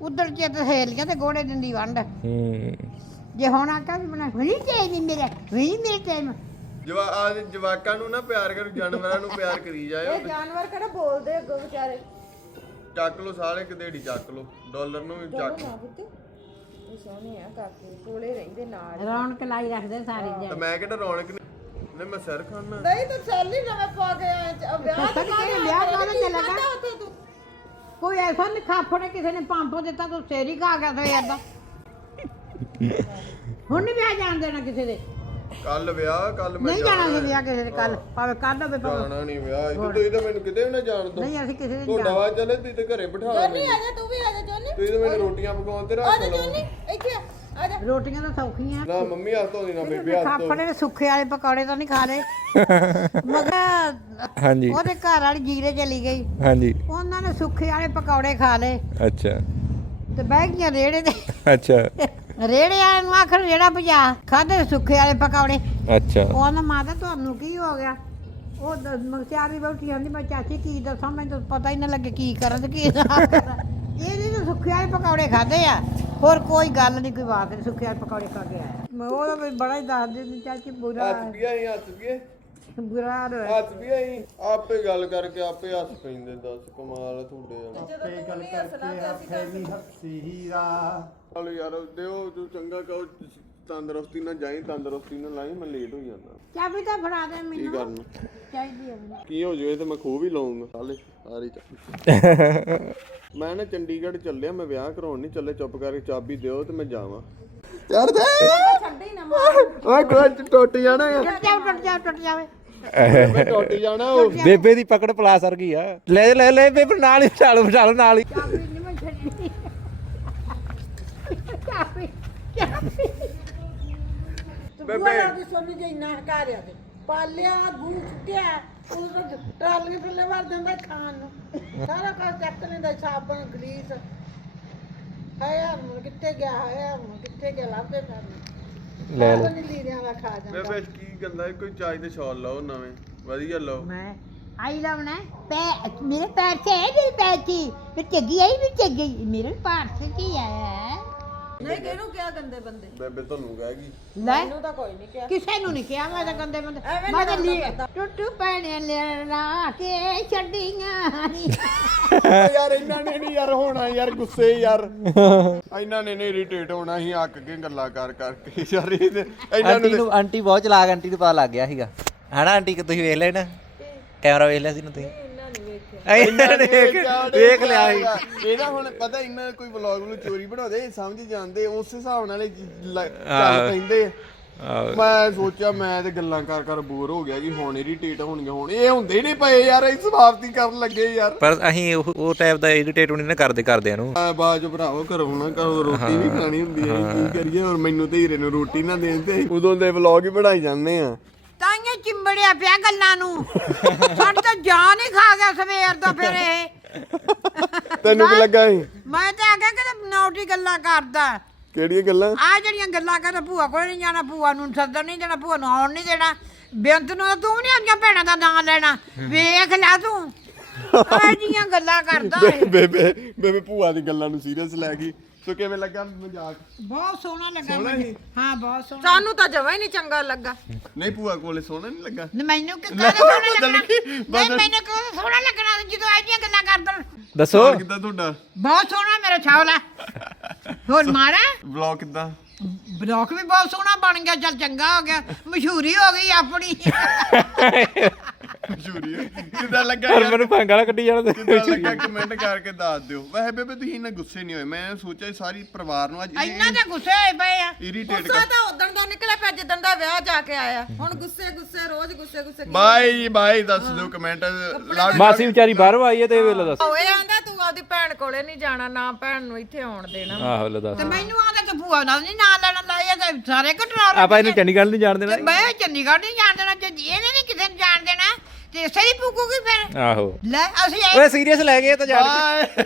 ਉਧਰ ਚ ਤੇ ਸਹੇਲੀਆਂ ਤੇ ਗੋੜੇ ਦਿੰਦੀ ਵੰਡ। ਹੂੰ। ਜੇ ਹੁਣ ਆਕਾ ਵੀ ਬਣਾ ਹੋਈ ਚਾਹੀਦੀ ਮੇਰੇ ਹੋਈ ਮੇਰੇ ਟਾਈਮ ਜਵਾ ਆ ਜਵਾਕਾਂ ਨੂੰ ਨਾ ਪਿਆਰ ਕਰੂ ਜਾਨਵਰਾਂ ਨੂੰ ਪਿਆਰ ਕਰੀ ਜਾਇਓ। ਇਹ ਜਾਨਵਰ ਕਿਹੜਾ ਬੋਲਦੇ ਅੱਗੋਂ ਵਿਚਾਰੇ? ਚੱਕ ਲੋ ਸਾਰੇ ਕਿਦੇੜੀ ਚੱਕ ਲੋ ਡਾਲਰ ਨੂੰ ਵੀ ਚੱਕ ਨਾ ਪੁੱਤ। ਇਹ ਸੋਹਣੇ ਆ ਕਾਕੇ ਕੋਲੇ ਰਹਿੰਦੇ ਨਾਲ। ਰੌਣਕ ਲਾਈ ਰੱਖਦੇ ਸਾਰੇ ਤੇ ਜਣੇ ਮੈਂ ਕਿਹੜਾ ਰੌਣਕ ਨਹੀਂ ਨਹੀਂ ਮੈਂ ਸਿਰ ਖਾਣਾ ਨਹੀਂ ਤੂੰ ਸੈਲੀ ਨਵੇਂ ਪਾ ਕੇ ਆਇਆ ਚ- ਵਿਆਹ ਦੱਸਾਂ ਤੇ ਕਿ ਕਾਹਦੇ ਵਿਆਹ? ਕਾਹਦੇ ਕੀ ਚੱਲਾ ਗਾ? ਖਾਧਾ ਉੱਥੇ ਤੂੰ? ਕੋਈ ਐਸਾ ਨਹੀਂ ਖਾਫੜੇ ਕਿਸੇ ਨੇ ਪੰਪ ਦਿੱਤਾ ਤੂੰ ਸੇਰੀ ਖਾ ਗਿਆ ਤੇ ਏਦਾਂ ਹੁਣ ਨਹੀਂ ਵਿਆਹ ਜਾਣ ਦੇਣਾ ਕਿਸੇ ਦੇ। ਕੱਲ ਵਿਆਹ ਕੱਲ ਮੈਂ ਨਹੀਂ ਜਾਣਾ ਸੀ ਵਿਆਹ ਕਿਸੇ ਦੇ ਕੱਲ। ਭਾਵੇਂ ਕੱਲ ਹੋਵੇ ਭਾਵੇਂ ਜਾਣਾ ਨਹੀਂ ਵਿਆਹ। ਇਹ ਤੁਸੀਂ ਤਾਂ ਮੈਨੂੰ ਕਿਤੇ ਵੀ ਨਾ ਜਾਣ ਦੋ ਨਹੀਂ ਅਸੀਂ ਕਿਸੇ ਦੇ ਨਹੀਂ ਤੁਹਾਡਾ ਜਾਣਾ। ਵਾ ਚੱਲੇ ਤੁਸੀਂ ਤੇ ਘਰੇ ਬਿਠਾ ਜੋਨੀ ਲੈਣੇ ਆ ਜਾ ਤੂੰ ਵੀ ਆ ਜਾ ਜੋਨੀ। ਤੁਸੀਂ ਤਾਂ ਮੈਨੂੰ ਰੋਟੀਆਂ ਪਕਾਉਣ ਤੇ ਆ ਰੱਖ ਜਾ ਲਓ। ਜੋਨੀ ਇੱਥੇ ਆ, ਆ ਜਾ। ਰੋਟੀਆਂ ਤਾਂ ਸੌਖੀਆਂ। ਨਾ ਮੰਮੀ ਹੱਥ ਧੋਦੀ ਨਾ ਬੇਬੇ ਹੱਥ। ਧੋ ਖਾਫੜੇ ਦੇ ਸੁੱਖੇ ਵਾਲੇ ਪਕੌੜੇ ਤਾਂ ਨਹੀਂ ਖਾ ਲਏ ਮਗਰ ਹਾਂਜੀ। ਉਹਦੇ ਘਰ ਵਾਲੀ ਜੀਰੇ ਚਲੀ ਗਈ। ਹਾਂਜੀ। ਉਹਨਾਂ ਨੇ ਸੁੱਖੇ ਵਾਲੇ ਪਕੌੜੇ ਖਾ ਲਏ। ਅੱਛਾ। ਤੇ ਬਹਿ ਗਈਆਂ ਰੇੜੇ ਤੇ। ਅੱਛਾ। ਰੇੜੇ ਵਾਲੇ ਨੂੰ ਆਖਰ ਰੇੜਾ ਭਜਾ ਖਾਦੇ ਸੁੱਖੇ ਵਾਲੇ ਪਕੌੜੇ। ਅੱਛਾ। ਉਹਨਾਂ ਮਾਤਾ ਤੁਹਾਨੂੰ ਕੀ ਹੋ ਗਿਆ? ਉਹ ਦ- ਮਗਸਿਆਰੀ ਬੈਠੀ ਆਂਦੀ ਮੈਂ ਚਾਚੀ ਕੀ ਦੱਸਾਂ ਮੈਨੂੰ ਤਾਂ ਪਤਾ ਹੀ ਨਾ ਲੱਗੇ ਕੀ ਕਰਾਂ ਤੇ ਕੀ ਨਾ ਕਰਾਂ। ਇਹਨੇ ਤਾਂ ਸੁੱਖੇ ਵਾਲੇ ਪਕੌੜੇ ਖਾਦੇ ਆ। ਹੋਰ ਕੋਈ ਗੱਲ ਨਹੀਂ ਕੋਈ ਬਾਤ ਨਹੀਂ ਸੁੱਖੇ ਵਾਲੇ ਪਕੌੜੇ ਖਾ ਕੇ ਆਇਆ। ਮੈਂ ਉਹਦਾ ਵੀ ਬੜਾ ਹੀ ਦੱਸ ਦਿੰਦੀ ਚਾਚੀ ਬੁਰਾ ਹੱਥ ਵੀ ਆਈ ਹੱਥ ਬੁਰਾ ਹੋਇਆ। ਹੱਥ ਵੀ ਆਈ ਆਪੇ ਗੱਲ ਕਰਕੇ ਆਪੇ ਹੱਸ ਪੈਂਦੇ ਦੱਸ ਕਮਾਲ ਆ ਤੁਹਾਡੇ ਵਾਲਾ। ਆਪੇ ਗੱਲ ਕਰਕੇ ਆਪੇ ਵੀ ਹੱਸੀ ਹੀਰਾ ਚਲੋ ਯਾਰ ਦਿਓ ਤੂੰ ਚੰਗਾ ਕਹੋ ਤੰਦਰੁਸਤੀ ਨਾਲ ਜਾਈ ਤੰਦਰੁਸਤੀ ਨਾਲ ਲਾਈ ਮੈਂ ਲੇਟ ਹੋ ਜਾਂਦਾ। ਚਾਬੀ ਤਾਂ ਫੜਾ ਦੇ ਕੀ ਮੈਨੂੰ। ਕਰਨਾ? ਚਾਹੀਦੀ ਹੈ ਮੈਨੂੰ। ਕੀ ਹੋ ਜਾਵੇ ਤੇ ਮੈਂ ਖੋ ਵੀ ਲਾਉਂਗਾ ਸਾਲੇ ਸਾਰੀ ਚਾਬੀ। ਮੈਂ ਨਾ ਚੰਡੀਗੜ੍ਹ ਚੱਲਿਆ ਮੈਂ ਵਿਆਹ ਕਰਾਉਣ ਨਹੀਂ ਚੱਲੇ ਚੁੱਪ ਕਰਕੇ ਚਾਬੀ ਦਿਓ ਤੇ ਮੈਂ ਜਾਵਾਂ। ਚੜ ਦੇ ਛੱਡੀ ਨਾ ਓਏ ਕੋਈ ਟੁੱਟ ਜਾਣਾ ਆ। ਟੁੱਟ ਜਾ ਟੁੱਟ ਜਾ ਟੁੱਟ ਜਾਵੇ। ਟੁੱਟ ਜਾਣਾ ਉਹ। ਬੇਬੇ ਦੀ ਪਕੜ ਪਲਾਸ ਵਰਗੀ ਆ। ਲੈ ਲੈ ਲੈ ਬੇਬੇ ਨਾਲ ਹੀ ਬਿਠਾ ਲਓ ਬਿਠਾ ਲਓ ਨਾਲ ਹੀ। ਬੇਬੇ। ਦੀ ਸੋਨੀ ਜੇ ਇੰਨਾ ਹਕਾਰਿਆ ਤੇ। ਪਾਲਿਆ ਗੂ ਚੁੱਕਿਆ ਉਹ ਤਾਂ ਟਰਾਲੀ ਥੱਲੇ ਵਰ ਦਿੰਦਾ ਖਾਣ ਨੂੰ। ਸਾਰਾ ਕੁਝ ਚੱਕ ਲੈਂਦਾ ਸਾਬਣ ਗਰੀਸ। ਹਾਇਆ ਹੁਣ ਕਿੱਥੇ ਗਿਆ ਹਾਇਆ ਹੁਣ ਕਿੱਥੇ ਗਿਆ ਲੱਭਦੇ ਫਿਰਨੇ ਲੈ ਲਓ। ਸਾਬਣ ਹੀ ਲੀੜਿਆਂ ਦਾ ਖਾ ਜਾਂਦਾ। ਬੇਬੇ ਕੀ ਗੰਦਾ ਕੋਈ ਚਾਹ ਦੇ ਸ਼ਾਲ ਲਾਓ ਨਵੇਂ। ਵਧੀਆ ਲਾਓ। ਮੈਂ ਆਈ ਲਾਉਣਾ ਪੈ ਮੇਰੇ ਪੈਰ ਤੇ ਹੈ ਮੇਰੇ ਪੈਰ ਤੇ ਫਿਰ ਚੱਗੀ ਆਈ ਫਿਰ ਚੱਗੀ। ਮੇਰੇ ਪੈਰ ਤੇ ਕੀ ਹੈ? ਨਹੀਂ ਕਿਹਨੂੰ ਕਿਹਾ ਗੰਦੇ ਬੰਦੇ? ਬੇਬੇ ਤੁਹਾਨੂੰ ਕਹੇਗੀ ਲੈ ਮੈਨੂੰ ਤਾਂ ਕੋਈ ਨਹੀਂ ਕਿਹਾ। ਕਿਸੇ ਨੂੰ ਨਹੀਂ ਕਿਹਾ ਮੈਂ ਤਾਂ ਗੰਦੇ ਬੰਦੇ ਐਵੇਂ ਮੈਂ ਤਾਂ ਲੜਾਉਂਦਾ ਲਈ ਫਿਰਦਾ। ਟੁੱਟੂ ਪੈਣੇ ਲੈਣਾ ਕੇ ਛੱਡੀਆਂ ਨੀ। ਯਾਰ ਇਹਨਾਂ ਨੇ ਨਹੀਂ ਯਾਰ ਹੋਣਾ ਯਾਰ ਗੁੱਸੇ ਯਾਰ। ਇਹਨਾਂ ਨੇ ਨਹੀਂ ਇਰੀਟੇਟ ਹੋਣਾ ਸੀ ਅੱਕ ਕੇ ਗੱਲਾਂ ਕਰ ਕਰਕੇ ਯਾਰ ਇਹਨਾਂ ਆਂਟੀ ਨੂੰ ਨੂੰ ਆਂਟੀ ਬਹੁਤ ਚਲਾਕ ਆਂਟੀ ਨੂੰ ਪਤਾ ਲੱਗ ਗਿਆ ਸੀਗਾ। ਹਨਾ ਆਂਟੀ ਕਿ ਤੁਸੀਂ ਵੇਖ ਨਾ? ਕੈਮਰਾ ਵੇਖ ਲਿਆ ਸੀ ਨਾ ਤੁਸੀਂ? ਇਹਨਾਂ ਨੇ ਵੇਖ- ਲਿਆ ਸੀ। ਇਹਦਾ ਹੁਣ ਪਤਾ ਇਹਨਾਂ ਕੋਈ ਵਲੌਗ ਨੂੰ ਚੋਰੀ ਬਣਾਉਂਦੇ ਇਹ ਸਮਝ ਜਾਂਦੇ ਉਸ ਹਿਸਾਬ ਨਾਲ ਇਹ। ਚੱਲ ਪੈਂਦੇ। ਮੈਂ ਸੋਚਿਆ ਮੈਂ ਤੇ ਗੱਲਾਂ ਕਰ ਕਰ ਬੋਰ ਹੋ ਗਿਆ ਕਿ ਹੁਣ ਇਰੀਟੇਟ ਹੋਣਗੇ ਹੁਣ ਇਹ ਹੁੰਦੇ ਨਹੀਂ ਪਏ ਯਾਰ ਇਹ ਸਮਾਪਤੀ ਕਰਨ ਲੱਗੇ ਯਾਰ। ਪਰ ਅਸੀਂ ਉਹ ਉਹ ਟਾਈਪ ਦਾ ਇਰੀਟੇਟ ਨਹੀਂ ਨਾ ਕਰਦੇ ਕਰਦਿਆਂ ਨੂੰ। ਆ ਬਾਜ ਭਰਾਵੋ ਘਰੋਂ ਨਾ ਘਰੋਂ ਰੋਟੀ ਵੀ ਖਾਣੀ ਹੁੰਦੀ ਹੈ ਕੀ ਕਰੀਏ ਹੁਣ ਮੈਨੂੰ ਤੇ ਹੀਰੇ ਨੂੰ ਰੋਟੀ ਨਾ ਦੇਣ ਤੇ ਉਦੋਂ ਦੇ ਵਲੌਗ ਹੀ ਬਣਾਈ ਜਾਂਦੇ ਆ। ਤਾਈਆਂ ਚਿੰਬੜਿਆ ਪਿਆ ਗੱਲਾਂ ਨੂੰ। ਸਾਡ ਤਾਂ ਜਾਨ ਹੀ ਖਾ ਗਿਆ ਸਵੇਰ ਦਾ ਫਿਰ ਇਹ। ਤੈਨੂੰ ਕੀ ਲੱਗਾ ਇਹ ਮੈਂ ਤਾਂ ਆ ਗਿਆ ਕਿ ਨੌਟੀ ਗੱਲਾਂ ਕਰਦਾ। ਕਿਹੜੀਆਂ ਗੱਲਾਂ? ਆ ਜਿਹੜੀਆਂ ਗੱਲਾਂ ਕਰਦਾ ਭੂਆ ਕੋਲ ਨਹੀਂ ਜਾਣਾ ਭੂਆ ਨੂੰ ਸੱਦਣ ਨਹੀਂ ਦੇਣਾ ਭੂਆ ਨੂੰ ਆਉਣ ਨਹੀਂ ਦੇਣਾ। ਬੇਅੰਤ ਨੂੰ ਤਾਂ ਤੂੰ ਨਹੀਂ ਆਪਣੀਆਂ ਭੈਣਾਂ ਦਾ ਨਾਂ ਲੈਣਾ। ਵੇਖ ਲੈ ਤੂੰ। ਆ ਜੀਆਂ ਗੱਲਾਂ ਕਰਦਾ ਇਹ ਬੇਬੇ ਬੇਬੇ ਭੂਆ ਦੀ ਗੱਲਾਂ ਨੂੰ ਸੀਰੀਅਸ ਲੈ ਗਈ। ਸੋ ਕਿਵੇਂ ਲੱਗਾ ਮਜ਼ਾਕ? ਬਹੁਤ ਸੋਹਣਾ ਲੱਗਾ ਸੋਹਣਾ ਮੈਨੂੰ। ਸੀ? ਹਾਂ ਬਹੁਤ ਸੋਹਣਾ। ਸਾਨੂੰ ਤਾਂ ਜਮਾ ਹੀ ਨਹੀਂ ਚੰਗਾ ਲੱਗਾ। ਨਹੀਂ ਭੂਆ ਕੋਲੇ ਸੋਹਣਾ ਨਹੀਂ ਲੱਗਾ। ਨੀ ਮੈਨੂੰ ਕਿੱਦਾਂ ਦਾ ਸੋਹਣਾ ਪਤਾ ਲੱਗਣਾ? ਨਹੀਂ, ਨਹੀਂ ਮੈਨੂੰ ਕਿਉਂ ਸੋਹਣਾ ਲੱਗਣਾ ਜਦੋਂ ਇਹ ਜੀਆਂ ਗੱਲਾਂ ਕਰਦਾ ਦੱਸੋ। ਕਿੱਦਾਂ ਤੁਹਾਡਾ? ਬਹੁਤ ਸੋਹਣਾ ਮੇਰਾ ਛਾਵਲਾ ਹੋਰ ਮਾਰਾ ਵਲੌਗ ਕਿੱਦਾਂ? ਬਲੌਕ ਵੀ ਬਹੁਤ ਸੋਹਣਾ ਬਣ ਗਿਆ ਚੱਲ ਚੰਗਾ ਹੋ ਗਿਆ। ਮਸ਼ਹੂਰੀ ਹੋ ਗਈ ਆਪਣੀ। ਹੈ। ਕਿੱਦਾਂ ਲੱਗਾ ਪਰ ਯਾਰ ਮੈਨੂੰ ਭੰਗ ਵਾਲਾ ਕੱਢੀ ਜਾਣਾ ਕਿੱਦਾਂ ਲੱਗਾ ਕਮੈਂਟ ਕਰਕੇ ਦੱਸ ਦਿਓ। ਵੈਸੇ ਬੇਬੇ ਤੁਸੀਂ ਇੰਨਾ ਗੁੱਸੇ ਨਹੀਂ ਹੋਏ। ਮੈਂ ਸੋਚਿਆ ਸੀ ਸਾਰੀ ਪਰਿਵਾਰ ਨੂੰ ਅੱਜ ਇੰਨਾ ਤਾਂ ਗੁੱਸੇ ਹੋਏ ਪਏ ਆ। ਇਰੀਟੇਟ ਗੁੱਸਾ ਕਰ ਤਾਂ ਉਦੋਂ ਦਾ ਨਿਕਲਿਆ ਪਿਆ ਜਿੱਦਣ ਦਾ ਵਿਆਹ ਜਾ ਕੇ ਆਇਆ। ਹੁਣ ਗੁੱਸੇ ਗੁੱਸੇ ਰੋਜ਼ ਗੁੱਸੇ ਗੁੱਸੇ ਬਾਈ ਜੀ ਬਾਈ ਦੱਸ ਦਿਓ ਕਮੈਂਟ ਮਾਸੀ ਵਿਚਾਰੀ ਬਾਹਰੋਂ ਆਈ ਹੈ ਤੇ ਵੇਲੇ ਦੱਸ। ਓਏ ਆਂਦਾ ਤੂੰ ਆਪਦੀ ਭੈਣ ਕੋਲੇ ਨਹੀਂ ਜਾਣਾ ਨਾ ਭੈਣ ਨੂੰ ਇੱਥੇ ਆਉਣ ਦੇਣਾ। ਆਹੋ ਲੈ ਦੱਸ। ਤੇ ਮੈਨੂੰ ਆਦਾ ਕਿ ਭੂਆ ਨਾਲ ਨਹੀਂ ਨਾਂ ਲੈਣਾ ਲਾਇਆ ਤੇ ਸਾਰੇ ਘਟਨਾ ਆਪਾਂ ਇਹਨੂੰ ਚੰਡੀਗੜ੍ਹ ਨਹੀਂ ਜਾਣ ਦੇਣਾ। ਮੈਂ ਚੰਡੀਗੜ੍ਹ ਨਹੀਂ ਜਾਣ ਦੇਣਾ ਜੇ ਇਹਨੇ ਨਹੀਂ ਕਿਸੇ ਨੂੰ ਜਾਣ ਦੇਣਾ ਤੇ ਸਹੀ ਪੁੱਗੂਗੀ ਫਿਰ? ਆਹੋ। ਲੈ ਅਸੀਂ ਇਹ ਓਏ ਸੀਰੀਅਸ ਲੈ ਗਏ ਤਾਂ ਜਾਣ ਕੇ।